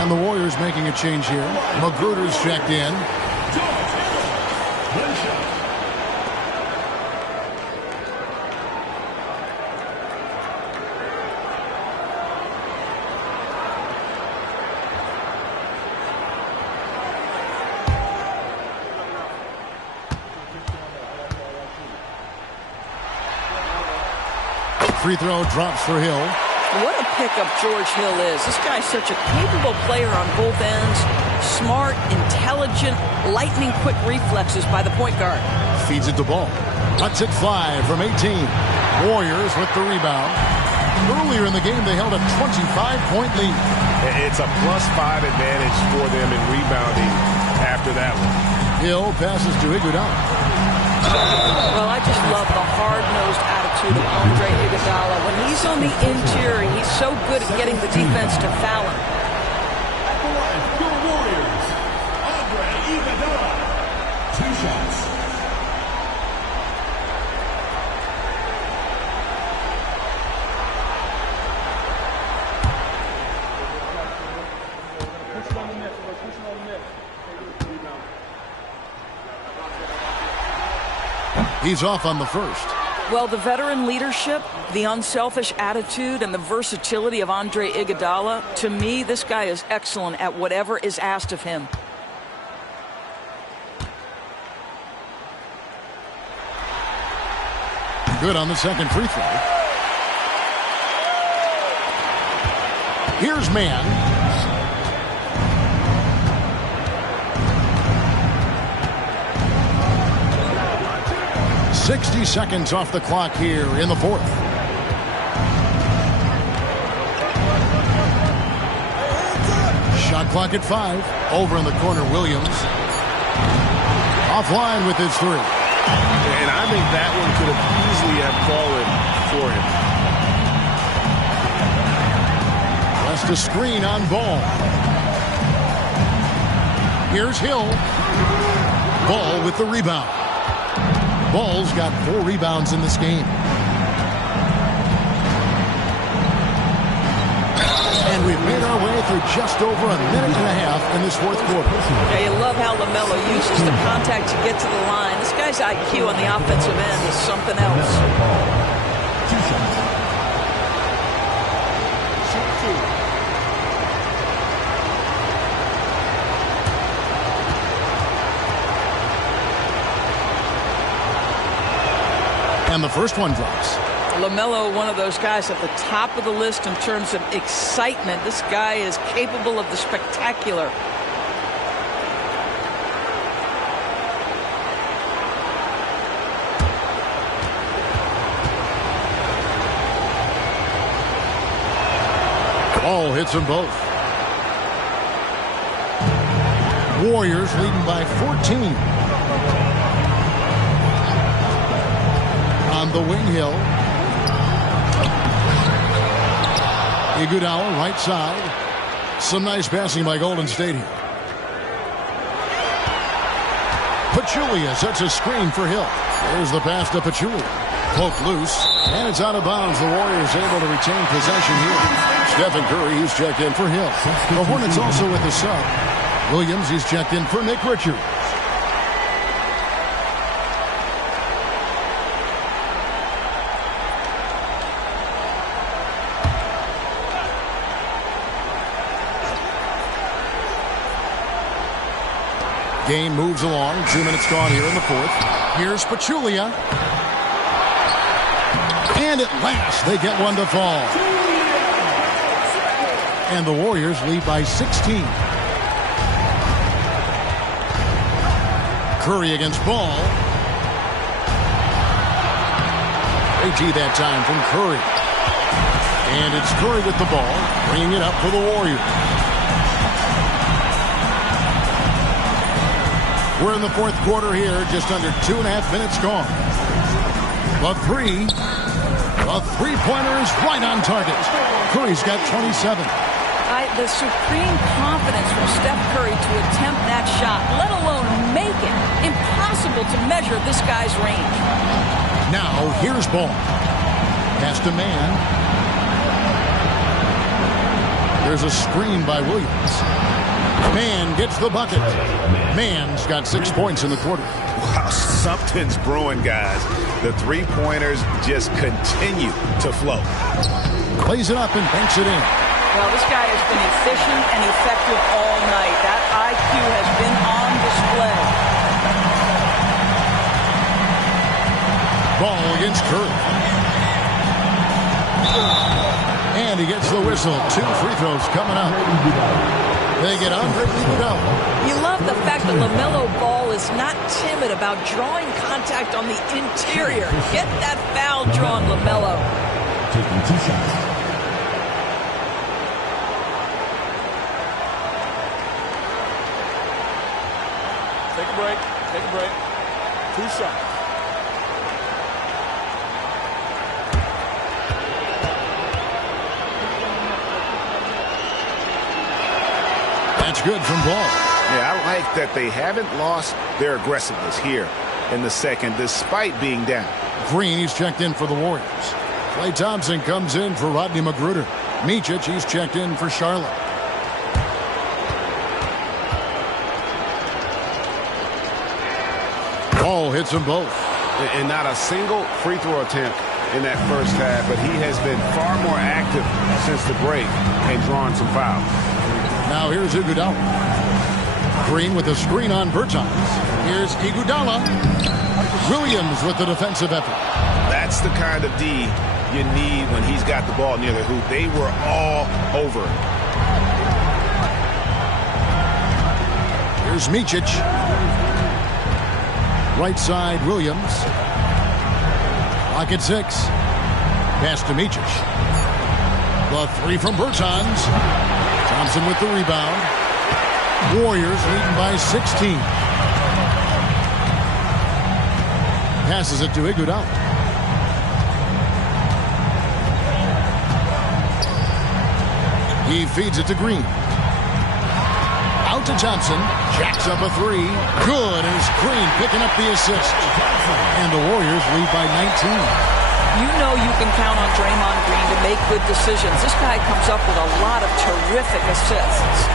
And the Warriors making a change here. Magruder's checked in. Free throw drops for Hill. What a pickup George Hill is. This guy's such a capable player on both ends. Smart, intelligent, lightning-quick reflexes by the point guard. Feeds it the ball. Lets it fly from 18. Warriors with the rebound. Earlier in the game, they held a 25-point lead. It's a +5 advantage for them in rebounding after that one. Hill passes to Iguodala. Well, I just love the hard-nosed attitude of Andre Iguodala. When he's on the interior, he's so good at getting the defense to foul him. At the line, your Warriors, Andre Iguodala. 2 shots. He's off on the first. Well, the veteran leadership, the unselfish attitude, and the versatility of Andre Iguodala, to me, this guy is excellent at whatever is asked of him. Good on the second free throw. Here's Mann. "60 seconds off the clock here in the fourth. Shot clock at 5. Over in the corner, Williams. Offline with his three. And I think that one could have easily have fallen for him. Just a screen on Ball. Here's Hill. Ball with the rebound. Ball's got 4 rebounds in this game. And we've made our way through just over a minute and a half in this fourth quarter. Yeah, you love how LaMelo uses the contact to get to the line. This guy's IQ on the offensive end is something else. And the first one drops. LaMelo, one of those guys at the top of the list in terms of excitement. This guy is capable of the spectacular. Ball hits them both. Warriors leading by 14. On the wing, Hill. Iguodala, right side. Some nice passing by Golden State here. Pachulia sets a screen for Hill. There's the pass to Pachulia. Poked loose, and it's out of bounds. The Warriors able to retain possession here. Stephen Curry, he's checked in for Hill. The Hornets also with the sub. Williams, he's checked in for Nick Richards. Game moves along. 2 minutes gone here in the fourth. Here's Pachulia. And at last, they get one to fall. And the Warriors lead by 16. Curry against Ball. AG that time from Curry. And it's Curry with the ball, bringing it up for the Warriors. We're in the fourth quarter here, just under 2.5 minutes gone. The three-pointer is right on target. Curry's got 27. The supreme confidence from Steph Curry to attempt that shot, let alone make it. Impossible to measure this guy's range. Now, here's Ball. Pass to Mann. There's a screen by Williams. Mann gets the bucket. Mann's got 6 points in the quarter. Wow, something's brewing, guys. The three-pointers just continue to flow. Plays it up and banks it in. Well, this guy has been efficient and effective all night. That IQ has been on display. Ball against Curry. And he gets the whistle. 2 free throws coming up. They get Andre Iguodala. You love the fact that LaMelo Ball is not timid about drawing contact on the interior. Get that foul drawn, LaMelo. Taking 2 shots. Take a break. Take a break. 2 shots. That's good from Ball. Yeah, I like that they haven't lost their aggressiveness here in the second, despite being down. Green, he's checked in for the Warriors. Klay Thompson comes in for Rodney Magruder. Micic, he's checked in for Charlotte. Ball hits them both. And not a single free throw attempt in that first half, but he has been far more active since the break and drawn some fouls. Now here's Iguodala. Green with a screen on Bertans. Here's Iguodala. Williams with the defensive effort. That's the kind of D you need when he's got the ball near the hoop. They were all over it. Here's Micic. Right side, Williams. Clock at 6. Pass to Micic. The three from Bertans. Thompson with the rebound. Warriors leading by 16. Passes it to Iguodala. He feeds it to Green. Out to Johnson. Jacks up a three. Good as Green picking up the assist. And the Warriors lead by 19. You know you can count on Draymond Green to make good decisions. This guy comes up with a lot of terrific assists.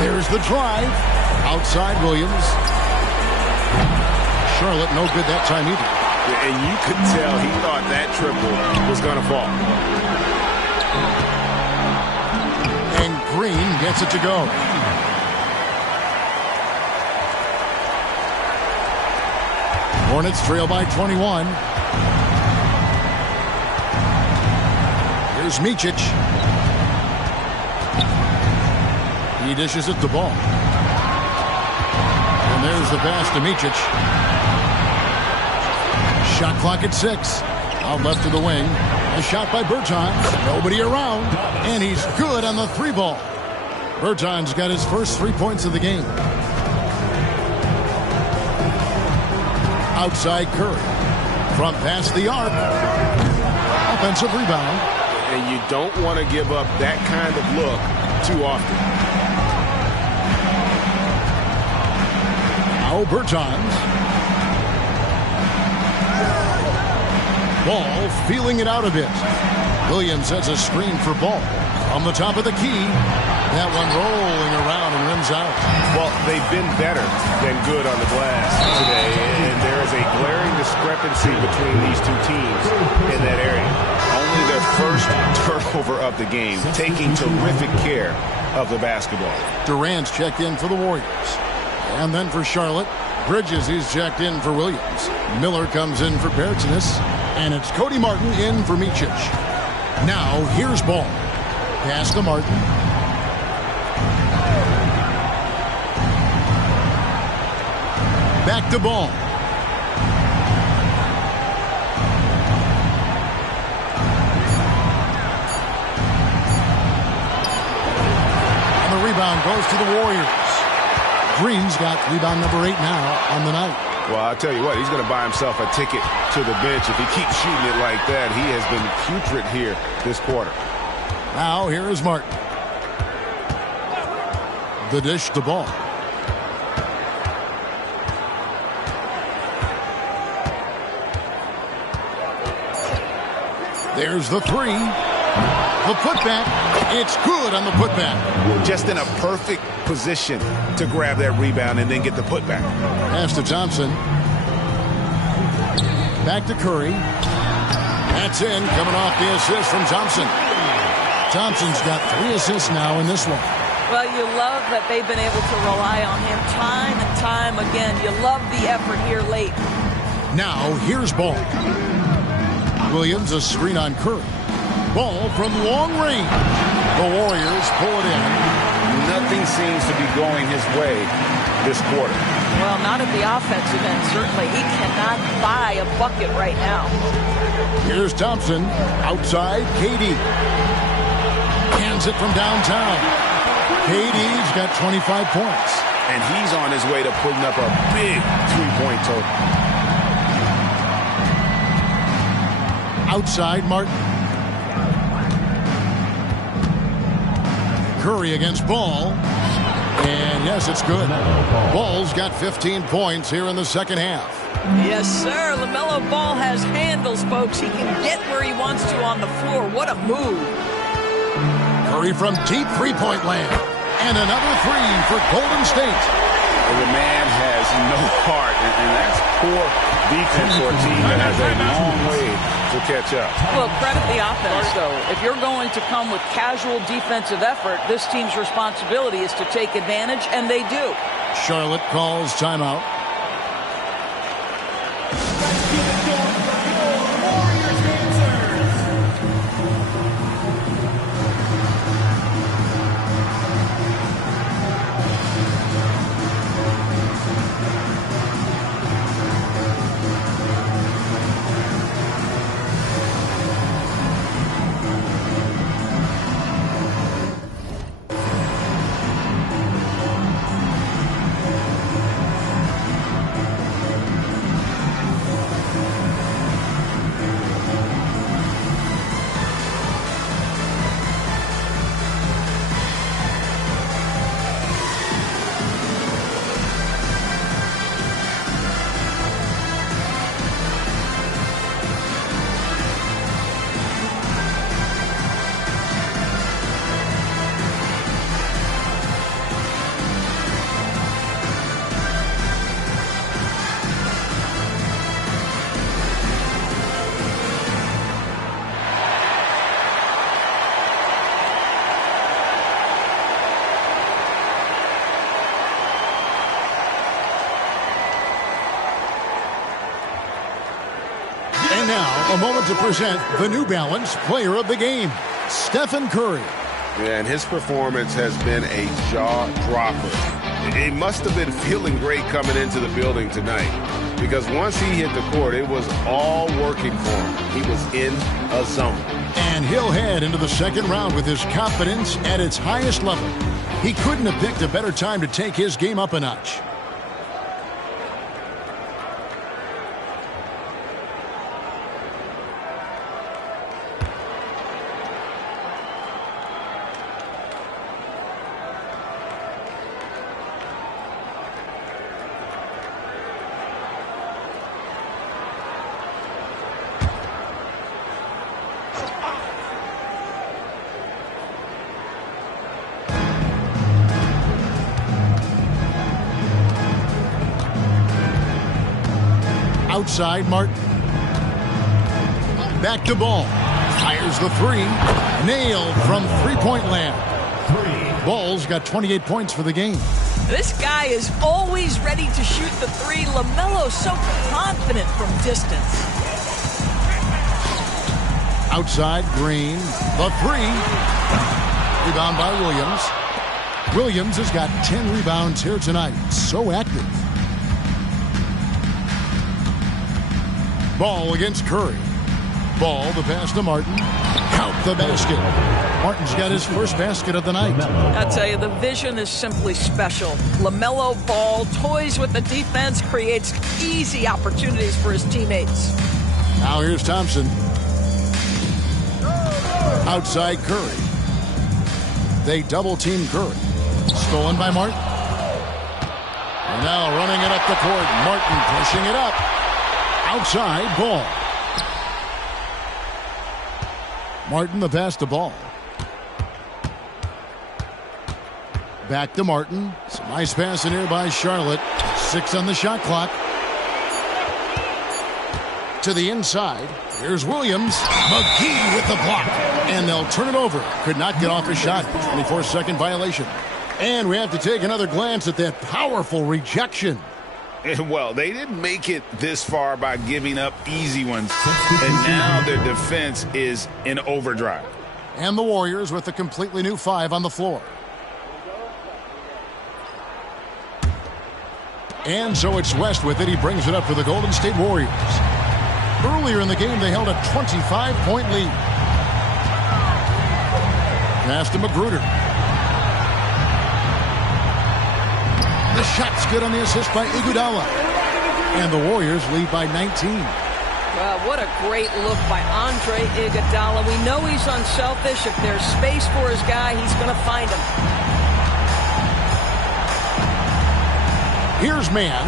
There's the drive. Outside Williams. Charlotte no good that time either. And you could tell he thought that triple was going to fall. And Green gets it to go. Hornets trail by 21. Here's Micic. He dishes it to Ball. And there's the pass to Micic. Shot clock at 6. Out left to the wing. A shot by Bertans. Nobody around. And he's good on the 3-ball. Bertans got his first 3 points of the game. Outside Curry. Front past the arc. Offensive rebound. And you don't want to give up that kind of look too often. Now Bertans. Ball feeling it out a bit. Williams has a screen for Ball. On the top of the key. That one rolling around and rims out. Well, they've been better than good on the glass today, and there is a glaring discrepancy between these two teams in that area. Only their first turnover of the game, taking terrific care of the basketball. Durant's checked in for the Warriors. And then for Charlotte, Bridges is checked in for Williams. Miller comes in for Bertans. And it's Cody Martin in for Micic. Now here's Ball. Pass to Martin. Back to Ball. And the rebound goes to the Warriors. Green's got rebound number 8 now on the night. Well, I'll tell you what, he's going to buy himself a ticket to the bench. If he keeps shooting it like that, he has been putrid here this quarter. Now here is Martin. The dish to Ball. There's the three. The putback. It's good on the putback. Just in a perfect position to grab that rebound and then get the putback. Pass to Thompson. Back to Curry. That's in. Coming off the assist from Thompson. Thompson's got 3 assists now in this one. Well, you love that they've been able to rely on him time and time again. You love the effort here late. Now here's Ball. Williams a screen on Curry. Ball from long range. The Warriors pull it in. Nothing seems to be going his way this quarter. Well, not at the offensive end, certainly. He cannot buy a bucket right now. Here's Thompson. Outside, KD. Hands it from downtown. KD's got 25 points. And he's on his way to putting up a big 3-point total. Outside, Martin. Curry against Ball. And yes, it's good. Ball's got 15 points here in the second half. Yes, sir. LaMelo Ball has handles, folks. He can get where he wants to on the floor. What a move. Curry from deep three-point land. And another three for Golden State. The man has no heart, and that's poor defense for a team that has a long way to catch up. Well, credit the offense, though. If you're going to come with casual defensive effort, this team's responsibility is to take advantage, and they do. Charlotte calls timeout. And now, a moment to present the New Balance Player of the Game, Stephen Curry. Yeah, and his performance has been a jaw-dropper. He must have been feeling great coming into the building tonight, because once he hit the court, it was all working for him. He was in a zone. And he'll head into the second round with his confidence at its highest level. He couldn't have picked a better time to take his game up a notch. Outside, Martin. Back to Ball. Fires the three. Nailed from three-point land. Ball's got 28 points for the game. This guy is always ready to shoot the three. LaMelo's so confident from distance. Outside, Green. The three. Rebound by Williams. Williams has got 10 rebounds here tonight. So active. Ball against Curry. Ball, the pass to Martin. Count the basket. Martin's got his first basket of the night. I'll tell you, the vision is simply special. LaMelo Ball toys with the defense, creates easy opportunities for his teammates. Now here's Thompson. Outside Curry. They double-team Curry. Stolen by Martin. And now running it up the court. Martin pushing it up. Outside, Ball. Martin, the pass to Ball. Back to Martin. Some nice pass in here by Charlotte. 6 on the shot clock. To the inside. Here's Williams. McGee with the block. And they'll turn it over. Could not get off a shot. 24-second violation. And we have to take another glance at that powerful rejection. Well, they didn't make it this far by giving up easy ones. And now their defense is in overdrive. And the Warriors with a completely new 5 on the floor. And so it's West with it. He brings it up for the Golden State Warriors. Earlier in the game, they held a 25-point lead. Pass to Magruder. The shot's good on the assist by Iguodala. And the Warriors lead by 19. Well, what a great look by Andre Iguodala. We know he's unselfish. If there's space for his guy, he's going to find him. Here's Man.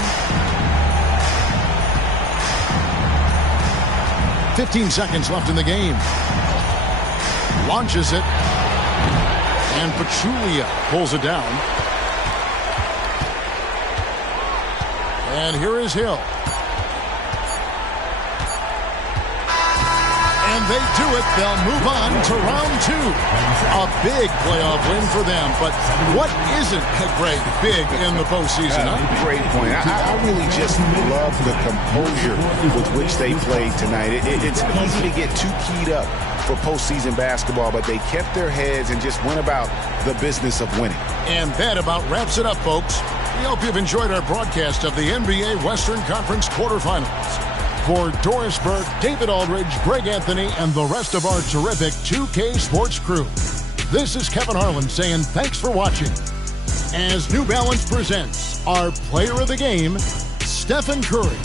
15 seconds left in the game. Launches it. And Pachulia pulls it down. And here is Hill. And they do it. They'll move on to round 2. A big playoff win for them. But what isn't, Greg, big in the postseason? Great point. I really just love the composure with which they played tonight. It's easy to get too keyed up for postseason basketball, but they kept their heads and just went about the business of winning. And that about wraps it up, folks. We hope you've enjoyed our broadcast of the NBA Western Conference quarterfinals. For Doris Burke, David Aldridge, Greg Anthony, and the rest of our terrific 2K Sports crew, this is Kevin Harlan saying thanks for watching. As New Balance presents our player of the game, Stephen Curry.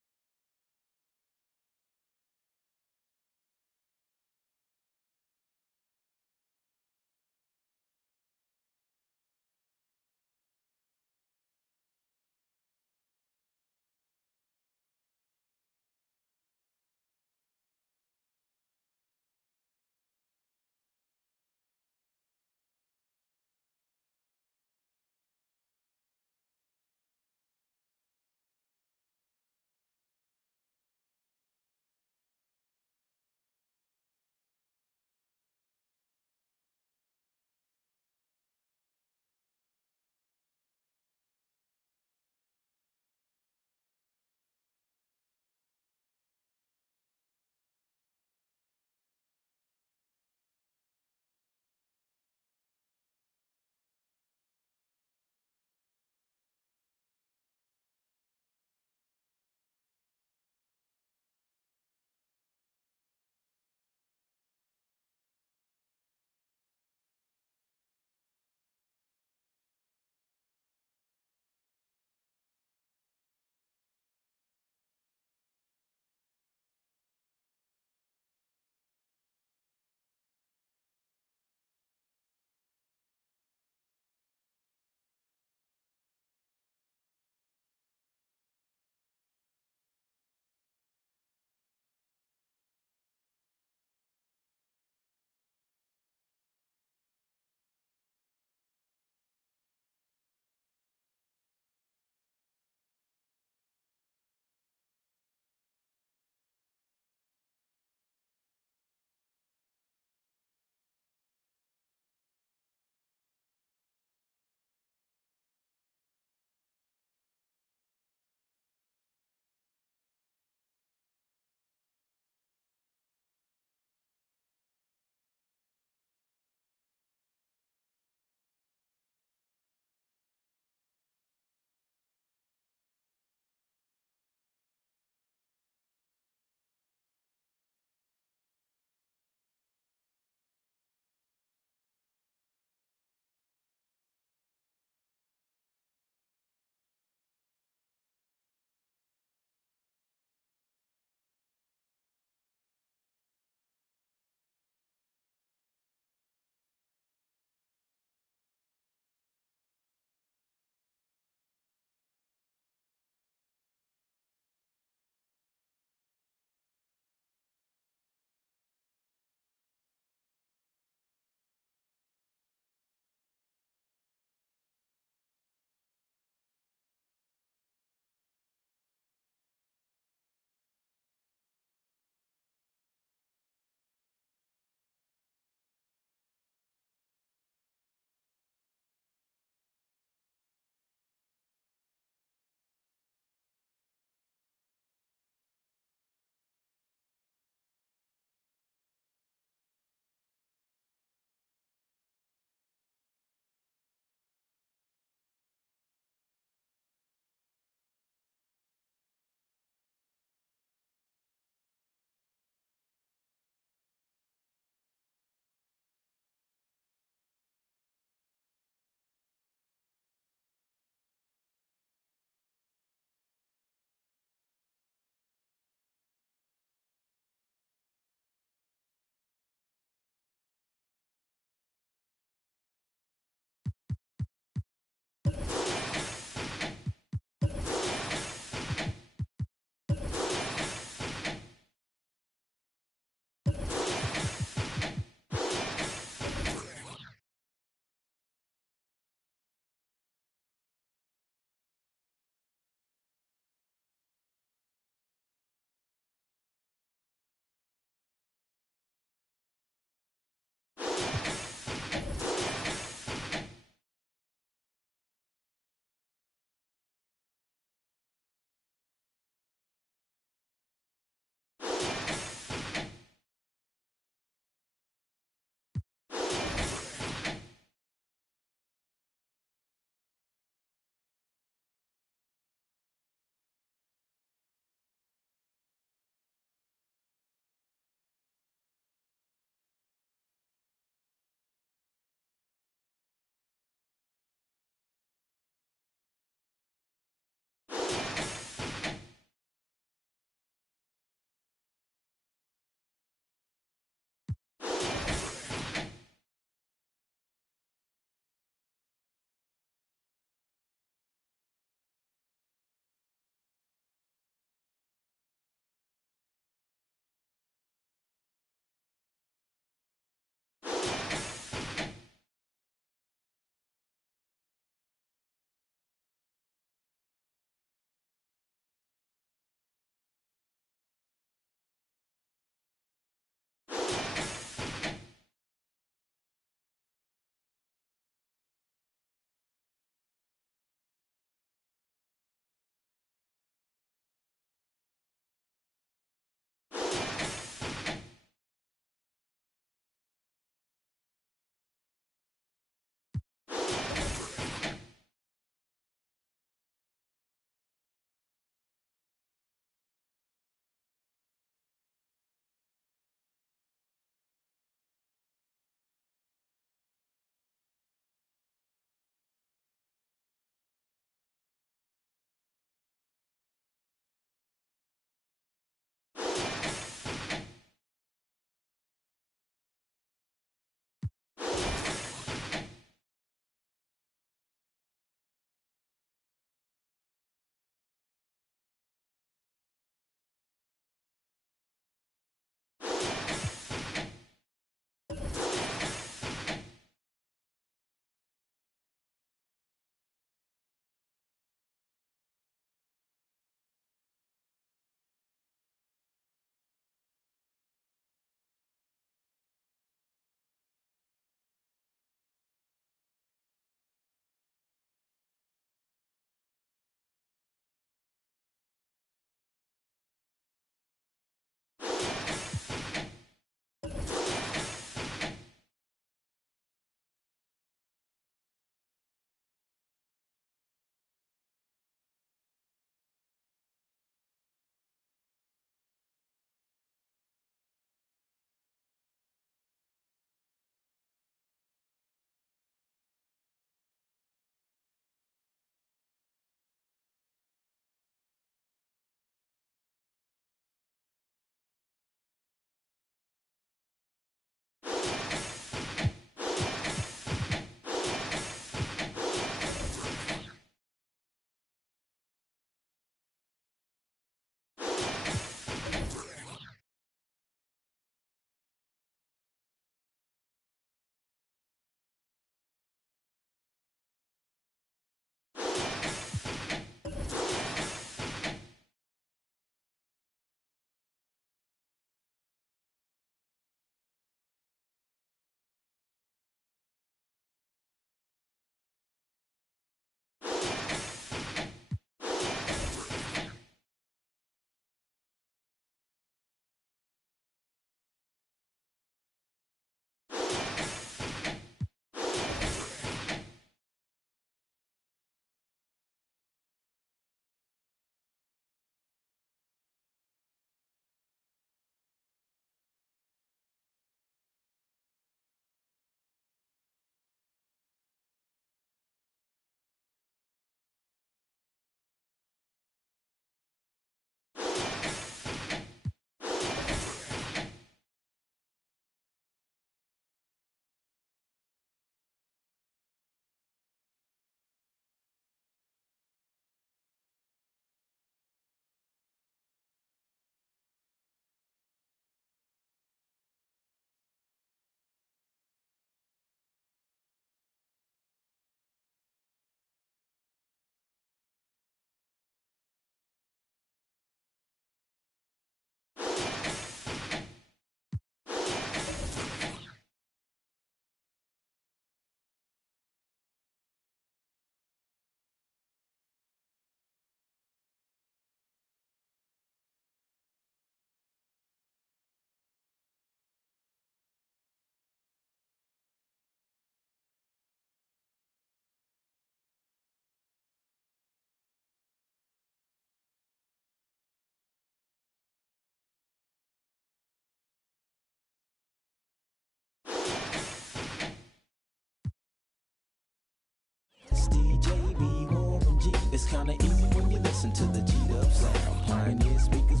kinda easy when you listen to the G-Dub sound. Pioneer speakers,